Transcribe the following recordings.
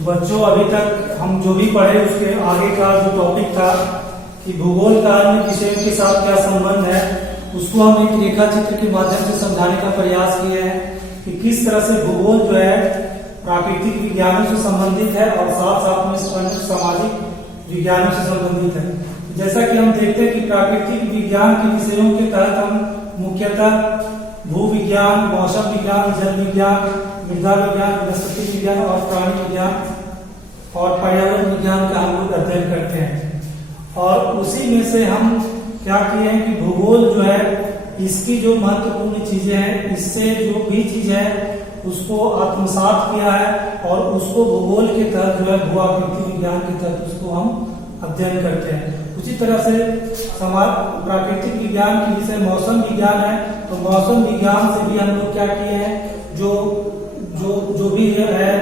तो बच्चों अभी तक हम जो भी पढ़े उसके आगे का जो टॉपिक था कि भूगोल काल में विषयों के साथ क्या संबंध है, उसको हम एक रेखा चित्र के माध्यम से समझाने का प्रयास किए हैं कि किस तरह से भूगोल जो है प्राकृतिक विज्ञानों से संबंधित है और साथ साथ में सामाजिक विज्ञानों से संबंधित है। जैसा कि हम देखते हैं कि प्राकृतिक विज्ञान के विषयों के तहत हम मुख्यतः भू विज्ञान, मौसम विज्ञान, जल विज्ञान, मृदा विज्ञान, वनस्पति विज्ञान और प्राणी विज्ञान और पर्यावरण विज्ञान का हम लोग अध्ययन करते हैं। और उसी में से हम क्या किए हैं कि भूगोल जो है इसकी जो महत्वपूर्ण चीजें हैं, इससे जो भी चीज है उसको आत्मसात किया है और उसको भूगोल के तहत जो है भू आकृति विज्ञान के तहत उसको हम अध्ययन करते हैं। उसी तरह से प्राकृतिक विज्ञान के विषय मौसम विज्ञान है, तो मौसम विज्ञान से भी हम लोग क्या किए हैं, जो भी है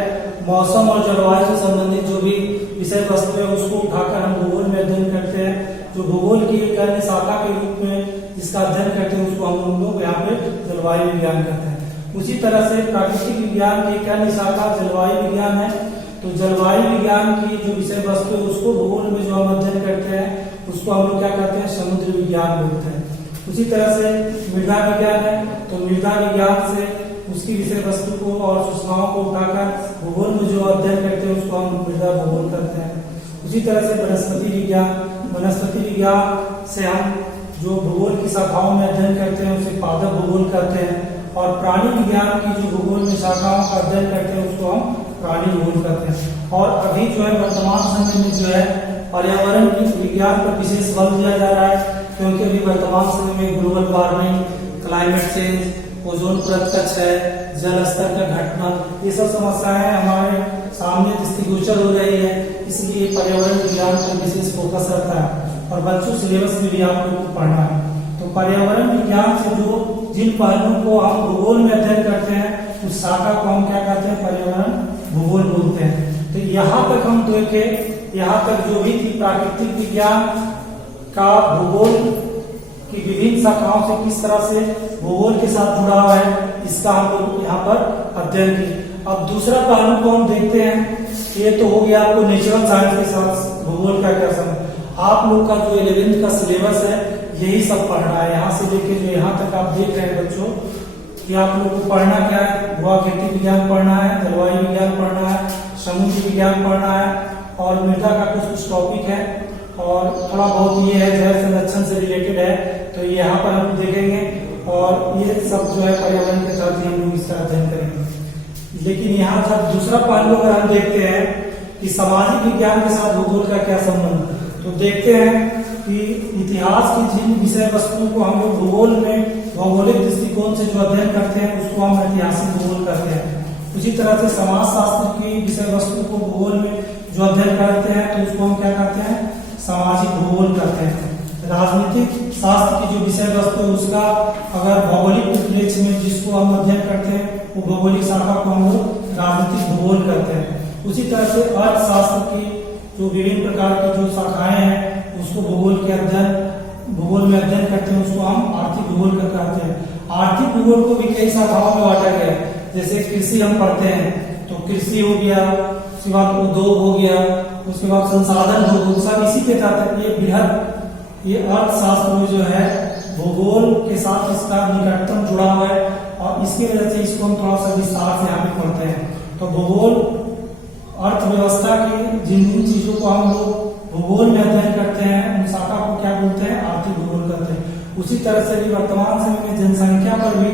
मौसम और जलवायु से संबंधित जो भी विषय वस्तु है उसको उठाकर हम भूगोल में अध्ययन करते हैं। जो भूगोल की एक अन्य शाखा के रूप में जिसका अध्ययन करते हैं उसको हम लोग यहाँ पे जलवायु विज्ञान करते हैं। उसी तरह से प्राकृतिक विज्ञान की एक अन्य शाखा जलवायु विज्ञान है, तो जलवायु विज्ञान की जो विषय वस्तु है उसको भूगोल में जो हम अध्ययन करते हैं उसको हम लोग क्या कहते हैं, समुद्र विज्ञान बोलते हैं। उसी तरह से मृदा विज्ञान है, तो मृदा विज्ञान से उसकी विषय वस्तु को और सूचनाओं को उठाकर भूगोल में जो अध्ययन करते हैं उसको हम मृदा भूगोल करते हैं। उसी तरह से वनस्पति विज्ञान से हम जो भूगोल की शाखाओं में अध्ययन करते हैं उसे पादप भूगोल करते हैं। और प्राणी विज्ञान की जो भूगोल में शाखाओं का अध्ययन करते हैं उसको हम प्राणी भूगोल करते हैं। और अभी जो है वर्तमान समय में जो है पर्यावरण विज्ञान पर विशेष बल दिया जा रहा है, क्योंकि अभी वर्तमान समय में global warming, climate change, ozone परत का क्षय, जल स्तर का घटना, ये सब समस्याएं हमारे सामने दृष्टिगोचर हो रही है, इसलिए पर्यावरण विज्ञान पर विशेष फोकस रहता है। और बच्चों सिलेबस में भी आप लोगों को पढ़ना है, तो पर्यावरण विज्ञान से जो जिन पहलुओं को हम भूगोल में अध्ययन करते हैं उस शाखा को हम क्या कहते हैं, पर्यावरण भूगोल बोलते हैं। तो यहाँ तक हम देखे, यहाँ तक जो भी थी प्राकृतिक विज्ञान का भूगोल की विभिन्न शाखाओं से किस तरह से भूगोल के साथ जुड़ा हुआ है, इसका हम लोग यहाँ पर अध्ययन किए। अब दूसरा पहलू को हम देखते हैं, ये तो हो गया आपको नेचुरल साइंस के साथ भूगोल का क्या संबंध। आप लोग का जो 11th का सिलेबस है यही सब पढ़ना है, यहाँ से लेके जो यहाँ तक आप देख रहे हैं बच्चों कि आप लोग को पढ़ना क्या है, भू आकृति विज्ञान पढ़ना है, जलवायु विज्ञान पढ़ना है, समुद्र विज्ञान पढ़ना है और मृदा का कुछ टॉपिक है और थोड़ा बहुत ये है जल संरक्षण से रिलेटेड है, तो यहाँ पर हम देखेंगे। और ये सब जो है पर्यावरण के तहत हम लोग इसका अध्ययन करेंगे। लेकिन यहाँ जब दूसरा पहलू अगर हम देखते हैं कि सामाजिक विज्ञान के साथ भूगोल का क्या संबंध, तो देखते हैं कि इतिहास की जिन विषय वस्तुओं को हम लोग भूगोल में भौगोलिक दृष्टिकोण से जो अध्ययन करते हैं उसको हम ऐतिहासिक भूगोल करते हैं। उसी तरह से समाज शास्त्र की विषय वस्तु को भूगोल में जो अध्ययन करते हैं तो उसको हम क्या करते हैं, सामाजिक भूगोल करते हैं। राजनीतिक शास्त्र की जो विषय वस्तु है उसका अगर भौगोलिक परिप्रेक्ष्य में जिसको हम अध्ययन करते हैं वो भौगोलिक शाखा को हम लोग राजनीतिक भूगोल करते हैं। उसी तरह से अर्थशास्त्र की जो विभिन्न प्रकार की जो शाखाएं हैं उसको भूगोल में अध्ययन करते हैं, उसको हम आर्थिक भूगोल कहते हैं। आर्थिक भूगोल को भी कई शाखाओं में बांटा गया है, जैसे कृषि हम पढ़ते हैं तो कृषि हो गया, उसके बाद उद्योग हो गया, उसके बाद संसाधन भूगोल, सब इसी के तहत ये अर्थशास्त्र में जो है भूगोल के साथ इसका निकटतम जुड़ा हुआ है और इसकी वजह से इसको हम थोड़ा सा विस्तार से यहाँ पे पढ़ते हैं। तो भूगोल अर्थव्यवस्था की जिन चीजों को हम लोग भूगोल में अध्ययन करते हैं उन शाखा को क्या बोलते हैं, आर्थिक भूगोल करते हैं। उसी तरह से भी वर्तमान समय में जनसंख्या पर भी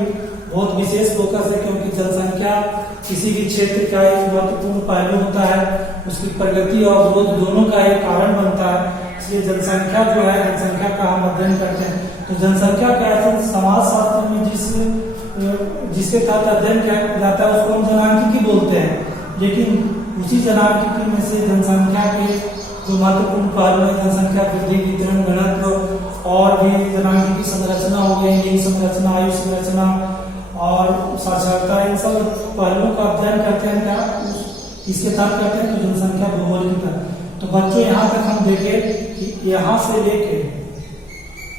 बहुत विशेष फोकस है, क्योंकि जनसंख्या किसी भी क्षेत्र का एक महत्वपूर्ण पहलू होता है, उसकी प्रगति और ग्रोथ दोनों का एक कारण बनता है। इसलिए जनसंख्या जो है, जनसंख्या का हम अध्ययन करते हैं। तो जनसंख्या का समाज शास्त्र में जिसके तहत अध्ययन किया जाता है उसको हम जनांकिकी बोलते हैं। लेकिन उसी जनांकिकी में से जनसंख्या के जो महत्वपूर्ण पहलू है, जनसंख्या वृद्धि, वितरण, घनत्व और भी जनांकिकी संरचना हो गई, लिंग संरचना, आयु संरचना और साक्षरता, इन सब पहलुओं का अध्ययन करते हैं क्या इसके तहत करते हैं, तो जनसंख्या भूगोल के तहत। तो बच्चों यहाँ तक हम देखें कि यहाँ से लेके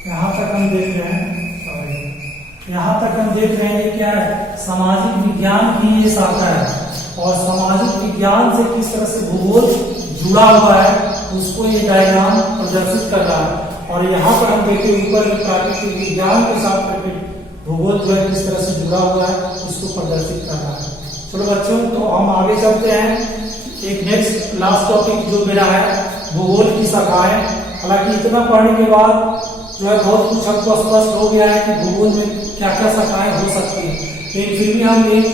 यहाँ तक हम देख रहे हैं, यहाँ तक हम देख रहे हैं ये क्या है, सामाजिक विज्ञान की ये शाखा है। और सामाजिक विज्ञान से किस तरह से भूगोल जुड़ा हुआ है उसको ये डायग्राम प्रदर्शित कर रहा है। और यहाँ पर हम देखते हैं ऊपर प्राकृतिक विज्ञान के साथ भूगोल जो है किस तरह से जुड़ा हुआ है इसको प्रदर्शित कर रहा है। चलो बच्चों, तो हम आगे चलते हैं। एक नेक्स्ट लास्ट टॉपिक जो मेरा है भूगोल की शाखाएं। हालांकि इतना पढ़ने के बाद जो है बहुत कुछ हमको स्पष्ट हो गया है कि भूगोल में क्या क्या शाखाएं हो सकती है, लेकिन फिर भी हम एक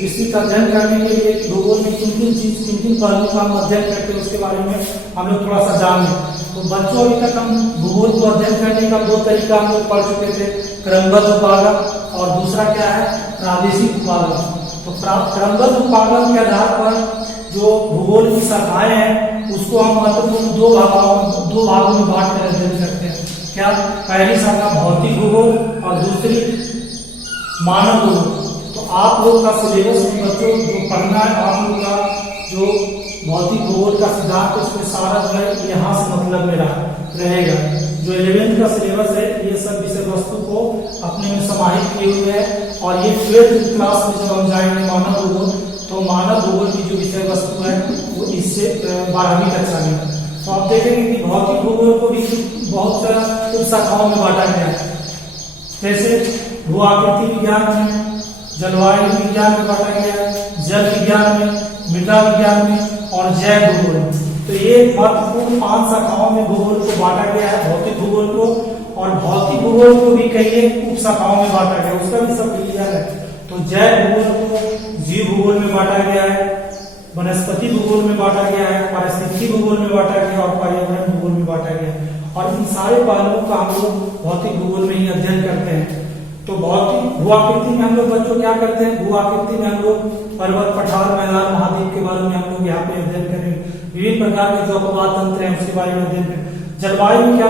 विस्तृत अध्ययन करने के लिए भूगोल में किन किन पहलुओं का हम अध्ययन करते हैं उसके बारे में हम लोग थोड़ा सा जान लें। तो बच्चों, अभी तक हम भूगोल को अध्ययन करने का दो तरीका हम लोग पढ़ चुके थे, क्रमबद्ध उपागम और दूसरा क्या है प्रादेशिक उपागम। तो क्रमबद्ध उपागम के आधार पर जो भूगोल की शाखाएं हैं उसको हम महत्वपूर्ण दो भागों में बांट कर अध्ययन करते हैं। क्या? पहली शाखा भौतिक भूगोल और दूसरी मानव भूगोल। तो आप लोग का सिलेबस में बच्चों जो पढ़ना है, आप लोग का जो भौतिक भूगोल का सिद्धांत उसमें सारा जो है यहाँ से मतलब मेरा रहेगा। जो 11th का सिलेबस है ये सब विषय वस्तु को अपने में समाहित किए हुए है। और ये 12th क्लास में जब हम जाएंगे मानव भूगोल, तो मानव भूगोल की जो विषय वस्तु है वो इससे 12वीं कक्षा में। तो आप देखेंगे कि भौतिक भूगोल को भी बहुत सारा शाखाओं में बांटा गया है, जैसे भू आकृति विज्ञान में, जलवायु विज्ञान में बांटा गया, जल विज्ञान में, मृदा विज्ञान में और जैव भूगोल। तो ये महत्वपूर्ण 5 शाखाओं में भूगोल को बांटा गया है, भौतिक भूगोल को। और भौतिक भूगोल को भी कई उप शाखाओं में बांटा गया, उसका भी सब क्लियर है। तो जैव भूगोल को जीव भूगोल में बांटा गया है, वनस्पति भूगोल में बांटा गया है, पारिस्थितिकी भूगोल में बांटा गया और पर्यावरण भूगोल में बांटा गया। और इन सारे पहलुओं का हम लोग भौतिक भूगोल में ही अध्ययन करते हैं। तो भौतिक भू आकृति में हम लोग बच्चों क्या करते हैं, भू आकृति में हम लोग पर्वत, पठार, मैदान, महाद्वीप के बारे में हम लोग यहाँ पे अध्ययन करेंगे। विभिन्न प्रकार के जो अपवाद तंत्र हैं उसके बारे में अध्ययन करेंगे। जलवायु में क्या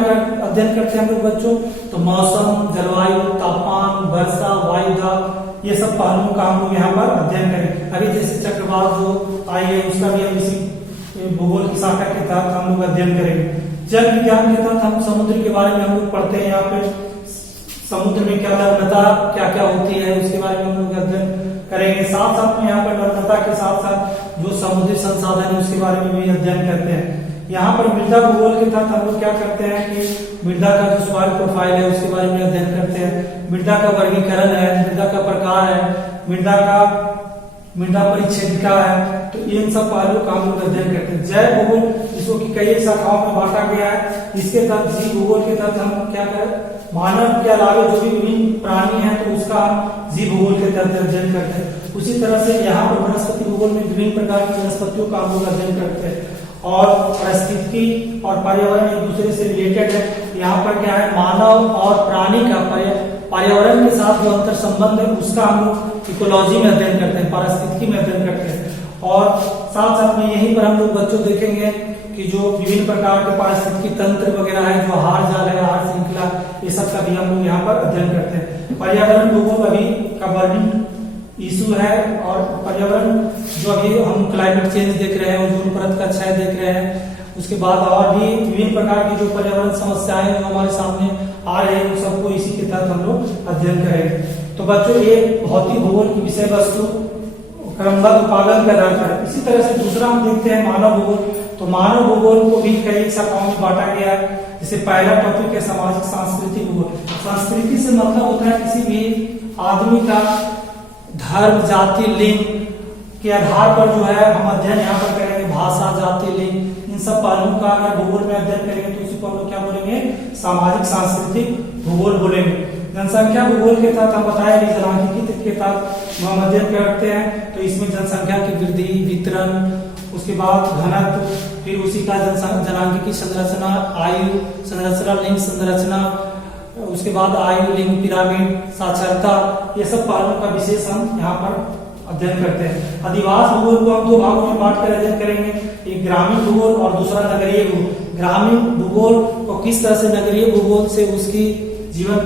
अध्ययन करते हैं हम लोग बच्चों, तो मौसम, जलवायु, तापमान, वर्षा, वायुदाब, ये सब पहलुओं का हम लोग यहाँ पर अध्ययन करेंगे। अभी जैसे चक्रवात जो आई है उसका भी हम इसी भूगोल की शाखा के तहत हम लोग अध्ययन करेंगे। जल विज्ञान के तहत हम समुद्र के बारे में हम लोग पढ़ते हैं। यहाँ पे समुद्र में क्या नग्नता क्या क्या होती है उसके बारे में हम लोग अध्ययन करेंगे। साथ साथ में यहाँ पर नग्नता के साथ साथ जो समुद्री संसाधन है उसके बारे में भी अध्ययन करते हैं। यहाँ पर मृदा भूगोल के तहत हम लोग क्या करते हैं कि मृदा का जो सॉइल प्रोफाइल है उसके बारे में अध्ययन करते हैं। मृदा का वर्गीकरण है, मृदा का प्रकार है, मृदा परिच्छेदिका है, तो इन सब पहलुओं का हम लोग अध्ययन करते हैं। जैव भूगोल जिसको कि कई शाखाओं में बांटा गया है, इसके तहत जीव भूगोल के तहत हम क्या करें, मानव के अलावा जो भी विभिन्न प्राणी है तो उसका हम जीव भूगोल के तहत अध्ययन करते हैं। उसी तरह से यहाँ पर वनस्पति भूगोल में विभिन्न प्रकार की वनस्पतियों का हम लोग अध्ययन करते हैं। और परिस्थितिकी और पर्यावरण एक दूसरे से रिलेटेड है। यहाँ पर क्या है, मानव और प्राणी का पर्यावरण के साथ जो अंतर संबंध है उसका हम लोग इकोलॉजी में अध्ययन करते हैं, पारिस्थितिकी में अध्ययन करते हैं। और साथ साथ में यहीं पर हम लोग बच्चों देखेंगे कि जो विभिन्न प्रकार के पारिस्थितिकी तंत्र वगैरह है, जो आहार जाल है, आहार श्रृंखला, ये सब का भी हम लोग यहाँ पर अध्ययन करते हैं। पर्यावरण भूगोल अभी का बर्निंग इशू है, और पर्यावरण जो अभी हम क्लाइमेट चेंज देख रहे हैं, ओजोन परत का क्षय देख रहे हैं, उसके बाद और भी विभिन्न प्रकार की जो पर्यावरण समस्याएं जो हमारे सामने आ रही है उन सबको इसी के तहत हम लोग अध्ययन करेंगे। तो बच्चों ये भौतिक भूगोल की विषय वस्तु क्रमबद्ध उपागम के आधार पर। इसी तरह से दूसरा हम देखते हैं मानव भूगोल। तो मानव भूगोल को भी कई शाखाओं में बांटा गया है। जैसे पहला टॉपिक है सामाजिक सांस्कृतिक भूगोल। संस्कृति से मतलब होता है किसी भी आदमी का धर्म, जाति, लिंग के आधार पर जो है हम अध्ययन यहाँ पर करेंगे। भाषा, जाति, लिंग, इन सब पहलुओं का अगर भूगोल में अध्ययन करेंगे तो उसी को हम लोग क्या बोलेंगे, सामाजिक सांस्कृतिक भूगोल बोलेंगे। जनसंख्या भूगोल के तहत हम बताया कि जनांगीकृत के तहत हम अध्ययन करते हैं। तो इसमें जनसंख्या की वृद्धि, वितरण, उसके बाद घनत्व, फिर उसी का जनांगीकी संरचना, आयु संरचना, लिंग संरचना, उसके बाद आयु, लिंग, पिरामिड, साक्षरता, ये सब पहलुओं का विशेष हम यहाँ पर अध्ययन करते हैं। अधिवास भूगोल को हम दो भागों में बांट कर अध्ययन करेंगे, एक ग्रामीण भूगोल और दूसरा नगरीय भूगोल। ग्रामीण भूगोल को किस तरह से नगरीय भूगोल से उसकी जीवन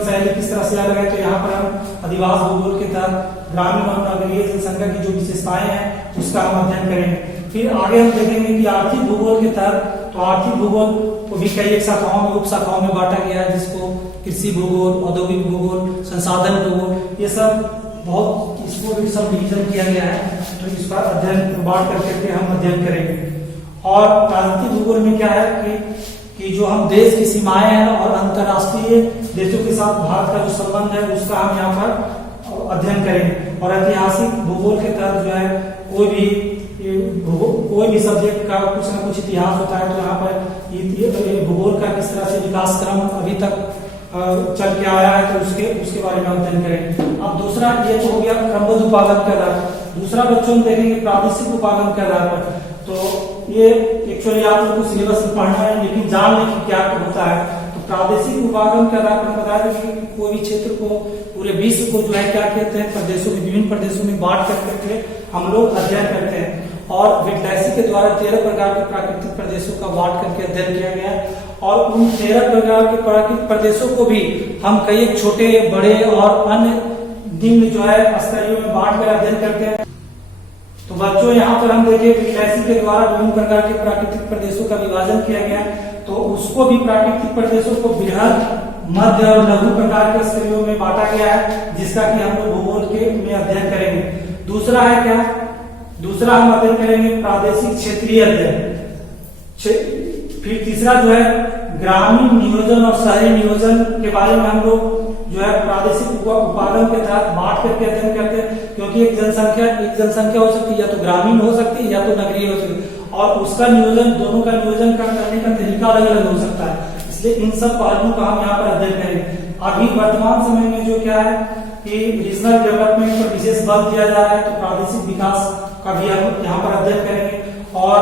शैली किस तरह से अलग है, तो यहाँ पर हम अधिवास भूगोल के तहत ग्रामीण और नगरीय जनसंख्या की जो विशेषताएं हैं उसका हम अध्ययन करेंगे। फिर आगे हम देखेंगे कि आर्थिक भूगोल के तहत, तो आर्थिक भूगोल को भी कई शाखाओं में, उप शाखाओं में बांटा गया है, जिसको कृषि भूगोल, औद्योगिक भूगोल, संसाधन भूगोल, ये सब बहुत इसको भी सब डिवीजन किया गया है, तो इसका अध्ययन बांट करके हम अध्ययन करेंगे। और राजनीतिक भूगोल में क्या है कि जो हम देश की सीमाएं हैं और अंतर्राष्ट्रीय देशों के साथ भारत का जो संबंध है उसका हम यहाँ पर अध्ययन करेंगे। और ऐतिहासिक भूगोल के तहत जो है कोई भी सब्जेक्ट का कुछ ना कुछ इतिहास होता है, तो यहाँ पर भूगोल का किस तरह से विकास क्रम अभी तक चल के आया है, तो उसके बारे में अध्ययन करेंगे। अब दूसरा ये तो हो गया क्रमबद्ध उपागम के आधार पर। दूसरा बच्चों में देखेंगे प्रादेशिक उपागम के आधार पर। तो ये एक्चुअली आप लोगों को सिलेबस में पढ़ना है, लेकिन जान लें कि क्या होता है। तो प्रादेशिक उपागम के आधार पर बताया कि कोई भी क्षेत्र को, पूरे विश्व को जो है क्या कहते हैं, प्रदेशों में, विभिन्न प्रदेशों में बांट करके हम लोग अध्ययन करते हैं। और विटलैसी के द्वारा 13 प्रकार के प्राकृतिक प्रदेशों का बांट करके अध्ययन किया गया है। और उन 13 प्रकार के प्राकृतिक प्रदेशों को भी हम कई छोटे, बड़े और अन्य निम्न जो है स्तरीय में बांट कर अध्ययन करते हैं। तो बच्चों यहाँ पर हम देखिए विटलैसी के द्वारा विभिन्न प्रकार के प्राकृतिक प्रदेशों का विभाजन किया गया है। तो उसको भी प्राकृतिक प्रदेशों को बृहद, मध्य और लघु प्रकार के स्तरों में बांटा गया है, जिसका कि हम लोग भूगोल के में अध्ययन करेंगे। दूसरा है क्या, दूसरा हम अध्ययन करेंगे प्रादेशिक क्षेत्रीय अध्ययन। फिर तीसरा जो है ग्रामीण नियोजन और शहरी नियोजन के बारे में हम लोग जो है प्रादेशिक उपागम के तहत बांट करके अध्ययन करते हैं, क्योंकि एक जनसंख्या हो सकती है, या तो ग्रामीण हो सकती है या तो नगरीय हो सकती है, और उसका नियोजन, दोनों का नियोजन करने का तरीका अलग अलग हो सकता है। इसलिए इन सब पहलुओं का हम यहाँ पर अध्ययन करेंगे। अभी वर्तमान समय में जो क्या है कि रीजनल डेवलपमेंट पर विशेष बल दिया जा रहा है, तो प्रादेशिक विकास का भी हम यहाँ पर अध्ययन करेंगे। और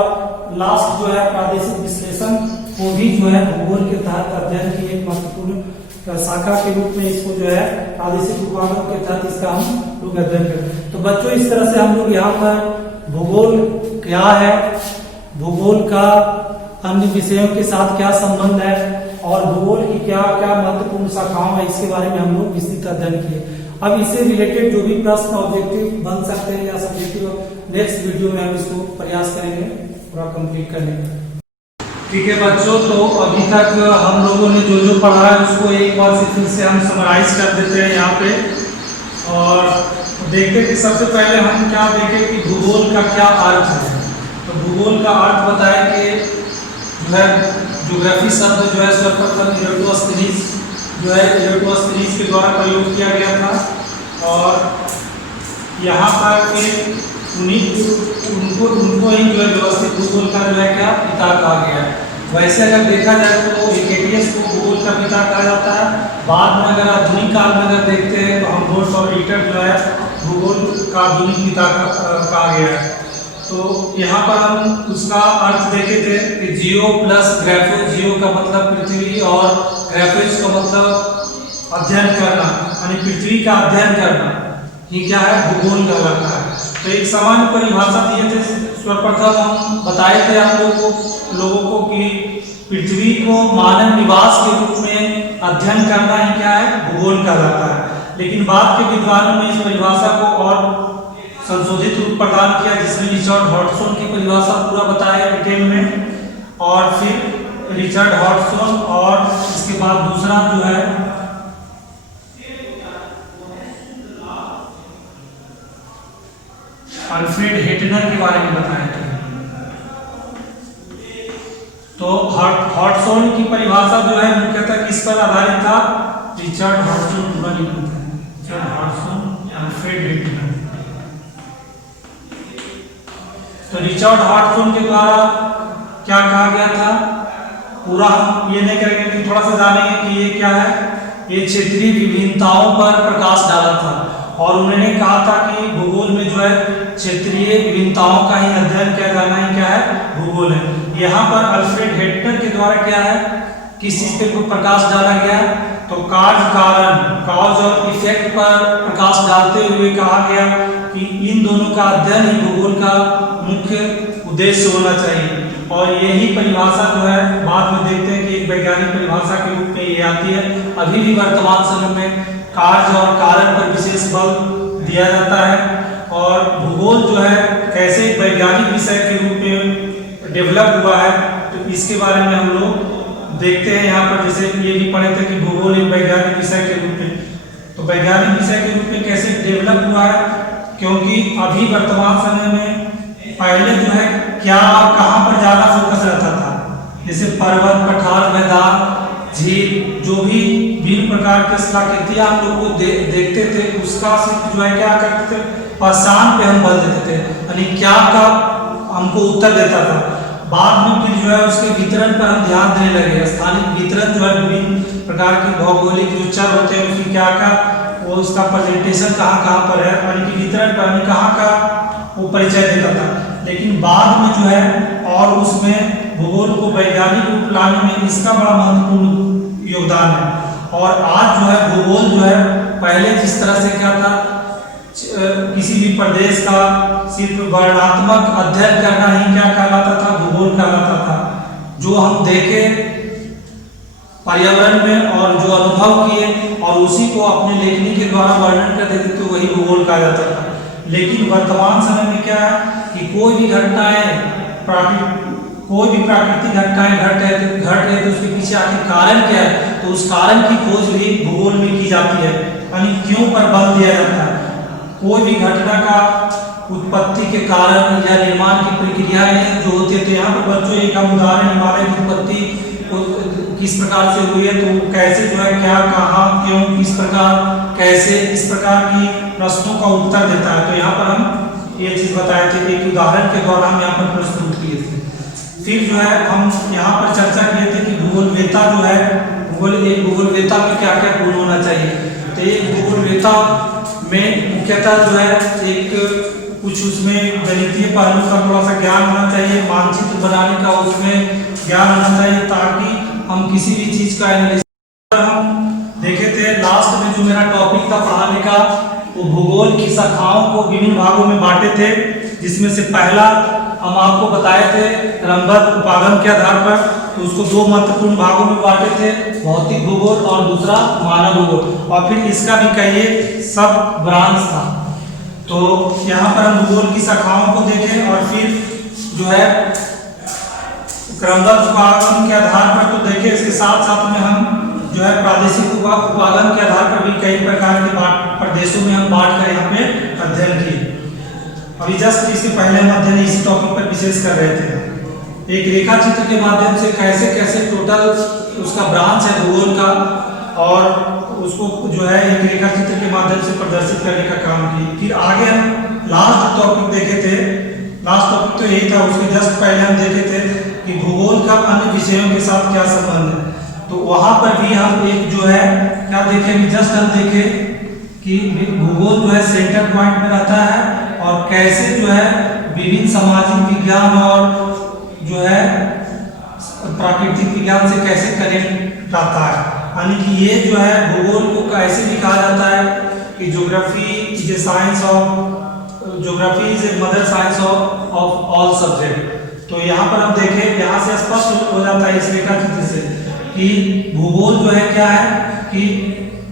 लास्ट जो है प्रादेशिक विश्लेषण को भी जो है भूगोल के तहत अध्ययन की एक महत्वपूर्ण शाखा के रूप में इसको जो है प्रादेशिक उपागम के तहत इसका हम लोग अध्ययन करें। तो बच्चों इस तरह से हम लोग यहाँ पर भूगोल क्या है, भूगोल का अन्य विषयों के साथ क्या संबंध है और भूगोल की क्या क्या महत्वपूर्ण शाखाओं है, इसके बारे में हम लोग विस्तृत अध्ययन किए। अब इससे रिलेटेड जो भी प्रश्न ऑब्जेक्टिव बन सकते हैं या सब्जेक्टिव, नेक्स्ट वीडियो में हम इसको प्रयास करेंगे पूरा कंप्लीट करने का। ठीक है बच्चों, तो अभी तक हम लोगों ने जो जो पढ़ा है उसको एक बार से फिर से हम समराइज कर देते हैं यहाँ पे, और देखते कि सबसे पहले हम क्या देखें कि भूगोल का क्या अर्थ है। तो भूगोल का अर्थ बताया कि जो है ज्योग्राफी शब्द जो है सर्वप्रथम इराटोस्थेनीज के द्वारा प्रयोग किया गया था, और यहाँ पर उनको ही जो है व्यवस्थित भूगोल का जो है क्या पिता कहा गया है। वैसे अगर देखा जाए तो हिकेटियस को भूगोल का पिता कहा जाता है। बाद में अगर आधुनिक काल में अगर देखते हैं तो अम्ब्रोस और रिटर जो है भूगोल का आधुनिक पिता कहा गया है। तो यहाँ पर हम उसका अर्थ देखे थे कि जियो प्लस ग्राफो, जियो का मतलब पृथ्वी और ग्राफोस का मतलब अध्ययन करना, यानी पृथ्वी का अध्ययन करना, ये क्या है भूगोल कहलाता है। तो एक सामान्य परिभाषा दिए थे, सर्वप्रथम हम बताए थे आप लोगों को कि पृथ्वी को मानव निवास के रूप में अध्ययन करना ही क्या है भूगोल कहलाता है। लेकिन बाद के विद्वानों ने इस परिभाषा को और संशोधित रूप प्रदान किया, जिसमें रिचर्ड हॉटसन की परिभाषा पूरा बताया डिटेल में, और फिर रिचर्ड हॉटसन और इसके बाद दूसरा जो है अल्फ्रेड हेटनर के बारे में बताया था। तो हॉटसन की परिभाषा जो है मुख्यतः किस पर आधारित था, रिचर्ड हॉटसन पूरा नहीं बनता है, रिचर्ड हॉटसन, अल्फ्रेड हेटनर। तो रिचर्ड हॉटसन के द्वारा क्या कहा गया था, पूरा हम ये नहीं करेंगे कि थोड़ा सा जानेंगे कि ये क्या है। ये क्षेत्रीय विभिन्नताओं पर प्रकाश डाला था, और उन्होंने कहा था कि भूगोल में जो है क्षेत्रीय विभिन्नताओं का ही अध्ययन किया जाना ही क्या है भूगोल है। यहाँ पर अल्फ्रेड हेटनर के द्वारा क्या है, किस चीज पे प्रकाश डाला गया, तो कार्य कारण, कॉज और इफेक्ट पर प्रकाश डालते हुए कहा गया कि इन दोनों का अध्ययन ही भूगोल का मुख्य उद्देश्य होना चाहिए। और यही परिभाषा जो है बाद में देखते हैं कि एक वैज्ञानिक परिभाषा के रूप में ये आती है। अभी भी वर्तमान समय में कार्य और कारण पर विशेष बल दिया जाता है, और भूगोल जो है कैसे एक वैज्ञानिक विषय के रूप में डेवलप हुआ है, तो इसके बारे में हम लोग देखते हैं यहाँ पर। जैसे ये भी पढ़े थे कि भूगोल एक वैज्ञानिक विषय के रूप में, तो वैज्ञानिक विषय के रूप में कैसे डेवलप हुआ है, क्योंकि अभी वर्तमान समय में पहले जो है क्या और कहाँ पर ज़्यादा फोकस रहता था, जैसे पर्वत, पठार, मैदान, झील, जो भी विभिन्न प्रकार के कलाकृतियाँ हम लोग को देखते थे, उसका सिर्फ जो है क्या करते थे, पहचान पे हम बल देते थे, यानी क्या का हमको उत्तर देता था। बाद में फिर जो है उसके वितरण पर हम ध्यान देने लगे। स्थानिक वितरण जो है विभिन्न प्रकार की भौगोलिक जो चर होते हैं उसकी क्या का वो उसका प्रेजेंटेशन कहाँ कहाँ पर है, यानी कि वितरण पर हमें कहाँ का वो परिचय देता था। लेकिन बाद में जो है और उसमें भूगोल को वैज्ञानिक रूप लाने में इसका बड़ा महत्वपूर्ण योगदान है। और आज जो है भूगोल जो है पहले जिस तरह से क्या था, किसी भी प्रदेश का सिर्फ वर्णनात्मक अध्ययन करना ही क्या कहलाता था, भूगोल कहलाता था। जो हम देखे पर्यावरण में और जो अनुभव किए और उसी को अपने लेखनी के द्वारा वर्णन कर देते तो वही भूगोल कहा जाता था। लेकिन वर्तमान समय में क्या है कि कोई भी प्राकृतिक घटनाएं घट रहे तो उसके पीछे आखिर कारण क्या है, तो उस कारण की खोज भी भूगोल में की जाती है, यानी क्यों पर बल दिया जाता है। कोई भी घटना का उत्पत्ति के कारण या निर्माण की प्रक्रियाएं जो होती है, तो यहाँ पर बच्चों एक हम उदाहरण हिमालय की उत्पत्ति किस प्रकार से हुई है, तो कैसे जो है क्या, कहाँ, क्यों, किस प्रकार, कैसे, इस प्रकार की प्रश्नों का उत्तर देता है। तो यहाँ पर हम ये चीज बताए थे, एक उदाहरण के द्वारा हम यहाँ पर प्रस्तुत किए थे। फिर जो है हम यहाँ पर चर्चा किए थे कि भूगोलवेता जो है, भूगोलवेता में क्या क्या गुण होना चाहिए। तो एक भूगोलवेता में मुख्यतः जो है एक कुछ उसमें गणितीय पहलू का थोड़ा सा ज्ञान होना चाहिए, मानचित्र बनाने का उसमें ज्ञान होना चाहिए, ताकि हम किसी भी चीज का एनालिसिस। हम देखे थे लास्ट में जो मेरा टॉपिक था पढ़ाने का, वो भूगोल की शाखाओं को विभिन्न भागों में बांटे थे, जिसमें से पहला हम आपको बताए थे क्रमबद्ध उपागम के आधार पर, तो उसको दो महत्वपूर्ण भागों में बांटे थे, भौतिक भूगोल और दूसरा मानव भूगोल, और फिर इसका भी कहिए सब ब्रांच था। तो यहाँ पर हम भूगोल की शाखाओं को देखें और फिर जो है क्रमबद्ध उपागम के आधार पर तो देखें, इसके साथ साथ में हम जो है प्रादेशिक उपागम के आधार पर भी कई प्रकार के प्रदेशों में हम बांट कर यहाँ पे अध्ययन किए। अभी जस्ट इसके पहले हम अध्ययन इसी टॉपिक पर विशेष कर रहे थे। एक रेखा चित्र के माध्यम से कैसे कैसे टोटल उसका ब्रांच है भूगोल का, और उसको जो है एक रेखा चित्र के माध्यम से प्रदर्शित करने का काम किए। फिर आगे हम लास्ट टॉपिक देखे थे, लास्ट टॉपिक तो यही था, उसके जस्ट पहले हम देखे थे कि भूगोल का अन्य विषयों के साथ क्या संबंध है। तो वहां पर भी हम एक जो है क्या देखे, जस्ट हम देखे कि भूगोल जो है सेंटर पॉइंट में रहता है और कैसे जो है विभिन्न सामाजिक विज्ञान और जो है प्राकृतिक विज्ञान से कैसे कनेक्ट रहता है। यानी कि ये जो है भूगोल को कैसे भी कहा जाता है कि geography is a science of, geography is a mother science of all subject. तो यहाँ पर हम देखें, यहाँ से स्पष्ट हो जाता है इस रेखा चित्र से कि भूगोल जो है क्या है कि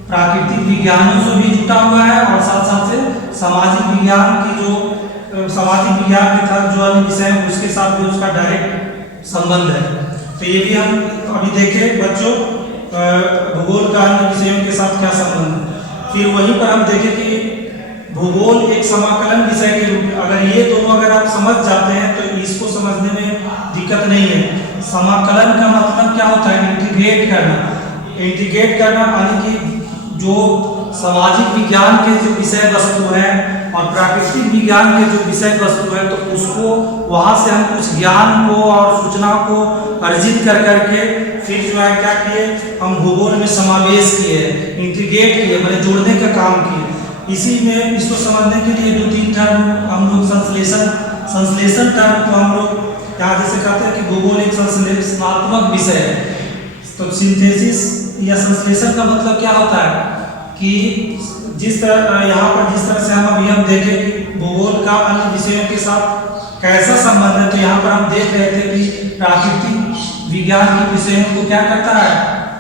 प्राकृतिक विज्ञानों से भी जुटा हुआ है और साथ साथ से सामाजिक विज्ञान की जो सामाजिक विज्ञान के तहत जो अन्य विषय है उसके साथ भी उसका डायरेक्ट संबंध है। तो ये भी हम अभी देखें बच्चों, भूगोल का अन्य विषयों के साथ क्या संबंध है। फिर वहीं पर हम देखें कि भूगोल एक समाकलन विषय के रूप में, अगर ये दोनों अगर आप समझ जाते हैं तो इसको समझने में दिक्कत नहीं है। समाकलन का मतलब क्या होता है, इंटीग्रेट करना। इंटीग्रेट करना यानी कि जो सामाजिक विज्ञान के जो विषय वस्तु है और प्राकृतिक विज्ञान के जो विषय वस्तु है, तो उसको वहां से हम कुछ ज्ञान को और सूचना को अर्जित कर करके फिर जो है क्या किए, हम भूगोल में समावेश किए, इंटीग्रेट किए, मैंने जोड़ने का काम किए। इसी में इसको समझने के लिए दो तीन टर्म हम लोग संश्लेषण टर्म को हम लोग यहाँ जैसे कहते हैं कि भूगोल एक संश्लेषणात्मक विषय है। तो सिंथेसिस या संश्लेषण का मतलब क्या होता है कि जिस तरह यहाँ पर जिस तरह से हम अभी हम देखें कि भूगोल का अन्य विषयों के साथ कैसा संबंध है, तो यहाँ पर हम देख रहे थे कि प्राकृतिक विज्ञान के विषयों को क्या करता है,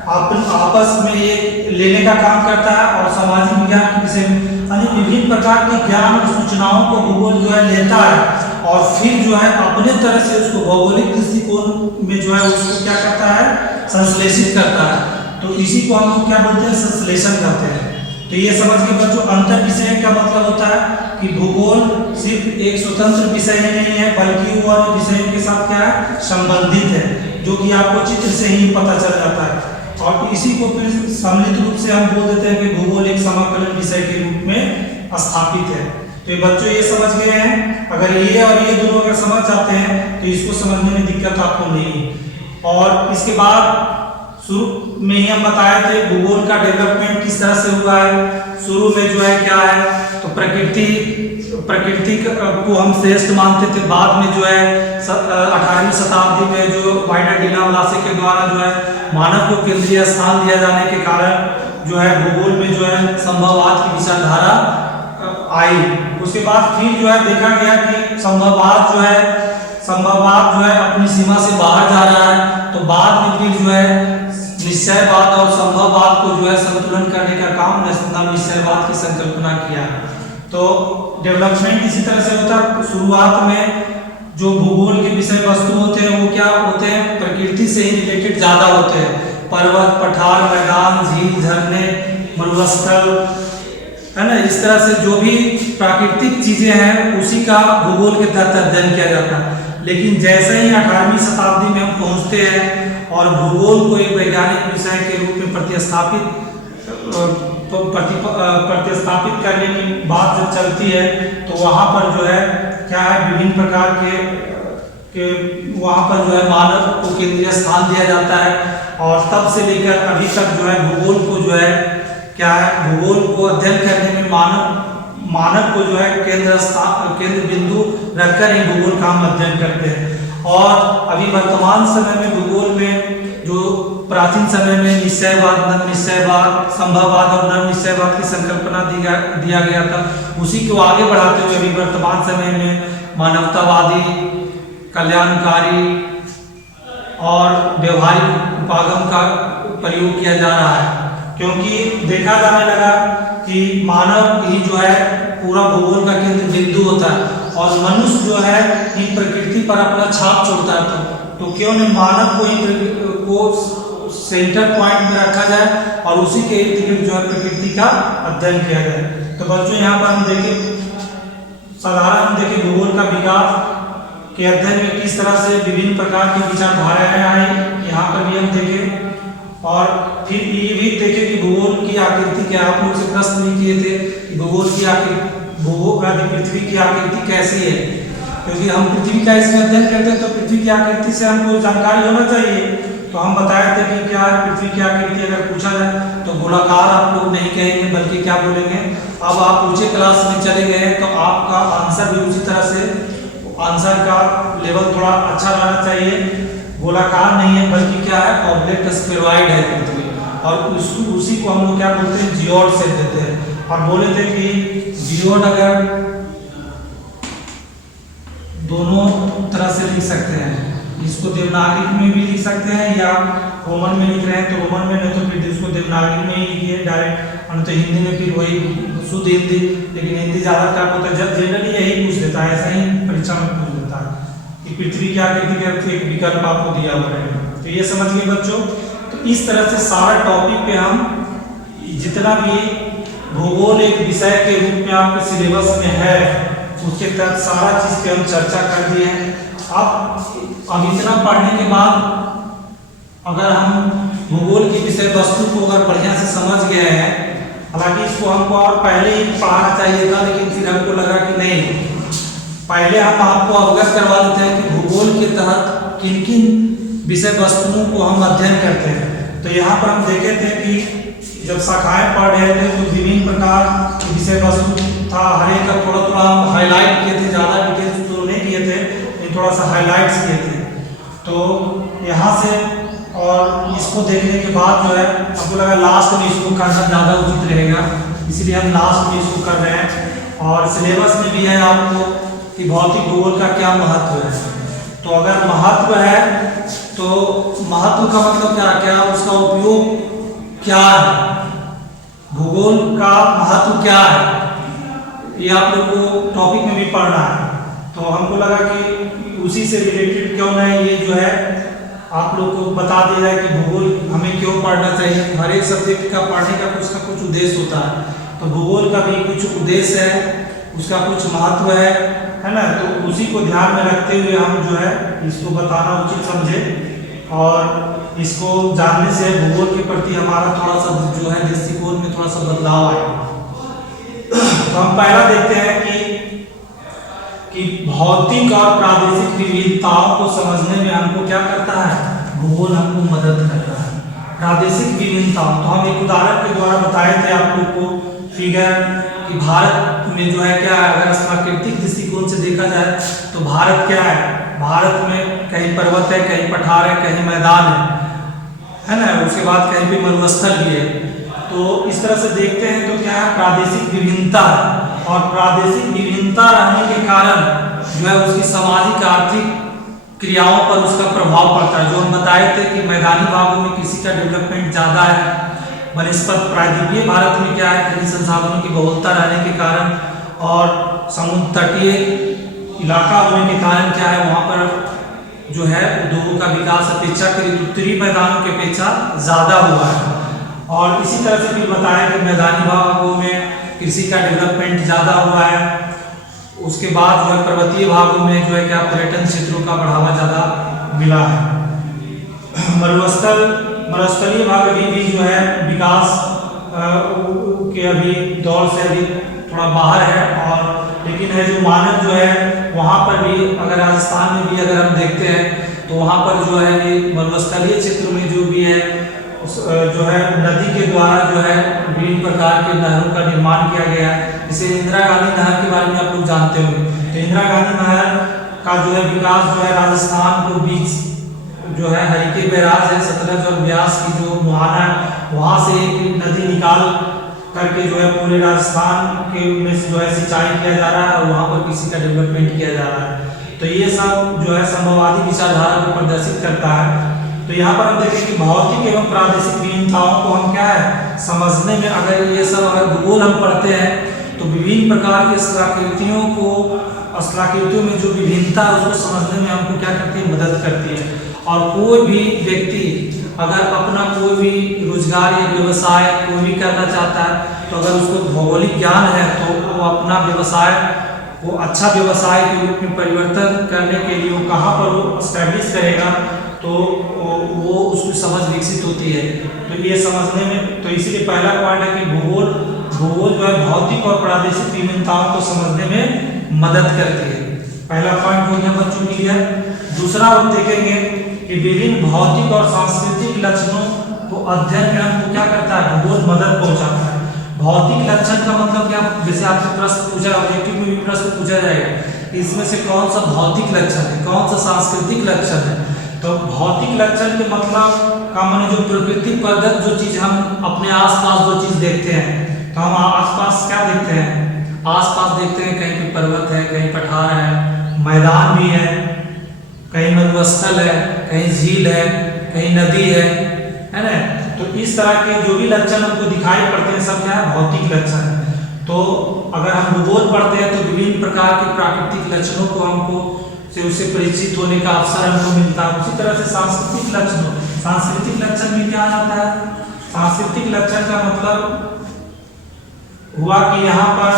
आपस में ये लेने का काम करता है, और सामाजिक विज्ञान के विषय में यानी विभिन्न प्रकार के ज्ञान और सूचनाओं को भूगोल जो है लेता है और फिर जो है अपने तरह से उसको भौगोलिक दृष्टिकोण में जो है उसको क्या करता है, संश्लेषित करता है। तो इसी को हम लोग क्या बोलते हैं, संश्लेषण करते हैं। तो ये समझ के बच्चों, अंतर विषय का मतलब होता है कि भूगोल सिर्फ एक स्वतंत्र विषय नहीं है, बल्कि वो अन्य विषयों के साथ क्या है, संबंधित है, जो कि आपको चित्र से ही पता चल जाता है। और इसी को फिर सम्मिलित रूप से हम बोल देते हैं कि भूगोल एक समाकलन विषय के रूप में स्थापित है। तो ये बच्चों ये समझ गए हैं। अगर ये और ये दोनों अगर समझ जाते हैं तो इसको समझने में दिक्कत आपको नहीं। और इसके बाद शुरू में ही हम बताए थे भूगोल का डेवलपमेंट किस तरह से हुआ है। शुरू में जो है क्या है, तो प्रकृति को हम श्रेष्ठ मानते थे। बाद में जो है 18वीं शताब्दी में जो वाइडर डिनावलासे के द्वारा जो है मानव को केंद्रीय स्थान दिया जाने के कारण जो है भूगोल में जो है संभववाद की विचारधारा आई। उसके बाद फिर जो है देखा गया कि संभववाद जो है अपनी सीमा से बाहर जा रहा है। तो बाद में फिर जो है निश्चयवाद और संभववाद को जो है संतुलन करने का काम निश्चयवाद की संकल्पना किया। तो डेवलपमेंट इसी तरह से होता है। शुरुआत में जो भूगोल के विषय वस्तु होते हैं वो क्या होते हैं, प्रकृति से ही रिलेटेड ज्यादा होते हैं। पर्वत, पठार, मैदान, झील, झरने, मरुस्थल, है ना, इस तरह से जो भी प्राकृतिक चीजें हैं उसी का भूगोल के तहत अध्ययन किया जाता है। लेकिन जैसे ही 18वीं शताब्दी में हम पहुंचते हैं और भूगोल को एक वैज्ञानिक विषय के रूप में प्रतिस्थापित करने की बात जब चलती है तो वहाँ पर जो है क्या है, विभिन्न प्रकार के वहाँ पर जो है मानव को केंद्रीय स्थान दिया जाता है। और तब से लेकर अभी तक जो है भूगोल को जो है क्या है, भूगोल को अध्ययन करने में मानव को जो है केंद्र बिंदु रखकर ही भूगोल का हम अध्ययन करते हैं। और अभी वर्तमान समय में भूगोल में जो प्राचीन समय में निश्चयवाद, न निश्चयवाद, संभववाद और न निश्चयवाद की संकल्पना दिया गया था, उसी को आगे बढ़ाते हुए अभी वर्तमान समय में मानवतावादी, कल्याणकारी और व्यवहारिक उपागम का प्रयोग किया जा रहा है। क्योंकि देखा जाने लगा कि मानव ही जो है पूरा भूगोल का केंद्र बिंदु होता है और मनुष्य जो है इन प्रकृति पर अपना छाप छोड़ता है। तो क्यों नहीं मानव को सेंटर पॉइंट में रखा जाए और उसी के इर्द गिर्द जो है प्रकृति का अध्ययन किया जाए। तो बच्चों यहाँ पर हम देखें भूगोल का विकास के अध्ययन में किस तरह से विभिन्न प्रकार की विचारधाराएं आई, यहाँ पर भी हम देखें। और फिर ये भी देखें कि भूगोल की आकृति क्या, आप लोग से प्रश्न भी किए थे कि भूगोल की पृथ्वी की आकृति कैसी है, क्योंकि हम पृथ्वी का इसमें अध्ययन करते हैं तो पृथ्वी की आकृति से हमको जानकारी होना चाहिए। तो हम बताए थे कि क्या पृथ्वी की आकृति अगर पूछा जाए तो गोलाकार आप लोग नहीं कहेंगे, बल्कि क्या बोलेंगे। अब आप ऊंचे क्लास में चले गए तो आपका आंसर भी उसी तरह से, आंसर का लेवल थोड़ा अच्छा रहना चाहिए। गोलाकार नहीं है बल्कि क्या है, ऑब्जेक्ट स्फेरॉइड है पृथ्वी। और उसी को हम लोग क्या बोलते हैं, जियोड से देते हैं। और बोले थे कि जियोड अगर दोनों तरह से लिख सकते हैं, इसको देवनागरी में भी लिख सकते हैं या रोमन में लिख रहे हैं तो रोमन में, नहीं तो फिर इसको देवनागरी में ही लिखिए डायरेक्ट। और तो हिंदी में फिर वही शुद्ध हिंदी, लेकिन हिंदी ज़्यादा क्या होता है, जब जनरली यही पूछ देता है, ऐसा ही परीक्षा में पूछ देता है कि पृथ्वी की आकृति का एक विकल्प आपको दिया हुआ है। तो ये समझ गए बच्चों। तो इस तरह से सारा टॉपिक पे हम जितना भी भूगोल एक विषय के रूप में आपके सिलेबस में है उसके तहत सारा चीज पे हम चर्चा कर दिए हैं। अब इतना पढ़ने के बाद अगर हम भूगोल की विषय वस्तु को अगर बढ़िया से समझ गए हैं, हालांकि इसको हमको और पहले ही पढ़ाना चाहिए था, लेकिन फिर हमको लगा कि नहीं, पहले हम आपको अवगत करवा देते हैं कि भूगोल के तहत किन किन विषय वस्तुओं को हम अध्ययन करते हैं। तो यहाँ पर हम देखे थे कि जब शाखाएं पढ़ रहे थे तो विभिन्न प्रकार के विषय वस्तु था, हर एक का थोड़ा थोड़ा हम हाईलाइट किए थे, ज़्यादा डिटेल्स तो नहीं किए थे, लेकिन थोड़ा सा हाईलाइट्स किए थे। तो यहाँ से और इसको देखने के बाद जो है हमको लगा लास्ट में इसको करना ज़्यादा उचित रहेगा, इसलिए हम लास्ट में इसको कर रहे हैं। और सिलेबस में भी है आपको कि भौतिक भूगोल का क्या महत्व है। तो अगर महत्व है तो महत्व का मतलब क्या उसका उपयोग क्या है, भूगोल का महत्व क्या है, ये आप लोग को टॉपिक में भी पढ़ना है। तो हमको लगा कि उसी से रिलेटेड क्यों ना ये जो है आप लोग को बता दिया जाए कि भूगोल हमें क्यों पढ़ना चाहिए। हर एक सब्जेक्ट का पढ़ने का कुछ ना कुछ उद्देश्य होता है, तो भूगोल का भी कुछ उद्देश्य है, उसका कुछ महत्व है ना। तो उसी को ध्यान में रखते हुए हम जो है इसको बताना उचित समझे, और इसको जानने से भूगोल के प्रति हमारा थोड़ा सा जो है दृष्टिकोण में थोड़ा सा बदलाव आएगा। तो हम पहला देखते हैं कि भौतिक और प्रादेशिक विविधताओं को समझने में हमको क्या करता है, भूगोल हमको मदद करता है। प्रादेशिक विभिन्नताओं, तो हम एक उदाहरण के द्वारा बताए थे आप लोग को फिगर कि भारत में जो है क्या है, अगर प्राकृतिक दृष्टिकोण से देखा जाए तो भारत क्या है, भारत में कहीं पर्वत है, कहीं पठार है, कहीं मैदान है ना, उसके बाद कहीं पे मरुस्थल भी है। तो इस तरह से देखते हैं तो क्या है, प्रादेशिक विभिन्नता, और प्रादेशिक विभिन्नता रहने के कारण जो है उसकी सामाजिक आर्थिक क्रियाओं पर उसका प्रभाव पड़ता है। जो हम बताए थे कि मैदानी भागों में कृषि का डेवलपमेंट ज़्यादा है, वनस्पत प्रायद्वीपीय भारत में क्या है, खनिज संसाधनों की बहुलता रहने के कारण और समुद्र तटीय इलाका होने के कारण क्या है, वहाँ पर जो है उद्योगों का विकास अपेक्षाकृत उत्तरी मैदानों की अपेक्षा ज़्यादा हुआ है। और इसी तरह से फिर बताया कि मैदानी भागों में कृषि का डेवलपमेंट ज़्यादा हुआ है, उसके बाद जो है पर्वतीय भागों में जो है क्या पर्यटन क्षेत्रों का बढ़ावा ज़्यादा मिला है। मरुस्थलीय भाग अभी भी जो है विकास के अभी दौर से अभी थोड़ा बाहर है, और लेकिन है जो मानव जो है वहाँ पर भी, अगर राजस्थान में भी अगर हम देखते हैं तो वहाँ पर जो है ये मरुस्थलीय क्षेत्र में जो भी है जो है नदी के द्वारा जो है विभिन्न प्रकार के नहरों का निर्माण किया गया है। जैसे इंदिरा गांधी नहर के बारे में आप लोग जानते होंगे, तो इंदिरा गांधी नहर का जो है विकास जो है राजस्थान को बीच जो है हरिके बैराज है, सतलज और ब्यास की जो मुहाना है, वहाँ से एक नदी निकाल करके जो है पूरे राजस्थान के में जो है सिंचाई किया जा रहा है, और वहाँ पर कृषि का डेवलपमेंट किया जा रहा है। तो ये सब जो है संभववादी विचारधारा को प्रदर्शित करता है। तो यहाँ पर हम देखें कि भौतिक एवं प्रादेशिक विभिन्नताओं को हम क्या है समझने में, अगर ये सब अगर भूगोल हम पढ़ते हैं तो विभिन्न प्रकार की स्थलाकृतियों में जो विभिन्नता है उसको समझने में हमको क्या करती है, मदद करती है। और कोई भी व्यक्ति अगर अपना कोई भी रोजगार या व्यवसाय कोई भी करना चाहता है, तो अगर उसको भौगोलिक ज्ञान है तो वो अपना व्यवसाय वो अच्छा व्यवसाय के रूप में परिवर्तन करने के लिए वो कहाँ पर वो स्टैब्लिश करेगा, तो वो उसकी समझ विकसित होती है। तो ये समझने में, तो इसीलिए पहला पॉइंट है कि भूगोल जो है भौतिक और प्रादेशिक विभिन्नताओं को समझने में मदद करती है। पहला पॉइंट हो गया बच्चों क्लियर। दूसरा हम देखेंगे कि विभिन्न भौतिक और सांस्कृतिक लक्षणों को अध्ययन में हमको क्या करता है, भूगोल मदद पहुंचाता है। भौतिक लक्षण का मतलब क्या, जैसे आपसे प्रश्न पूछा, ऑब्जेक्टिव में भी प्रश्न पूछा जाएगा इसमें से कौन सा भौतिक लक्षण है, कौन सा सांस्कृतिक लक्षण है। तो भौतिक लक्षण के मतलब का माने जो प्रकृति प्रदत्त जो चीज हम अपने आसपास जो चीज देखते हैं, तो हम आसपास क्या देखते हैं, आसपास देखते हैं कहीं पे पर्वत है, कहीं पठार है, मैदान भी है, कहीं मरुस्थल है, कहीं झील है, कहीं नदी है ना। तो इस तरह के जो भी लक्षण हमको दिखाई पड़ते हैं सब क्या है, भौतिक लक्षण है। तो अगर हम भूगोल पढ़ते हैं तो विभिन्न प्रकार के प्राकृतिक लक्षणों को हमको से उससे परिचित होने का अवसर हमको मिलता है। उसी तरह से सांस्कृतिक लक्षण में क्या आता है, सांस्कृतिक लक्षण का मतलब हुआ कि यहाँ पर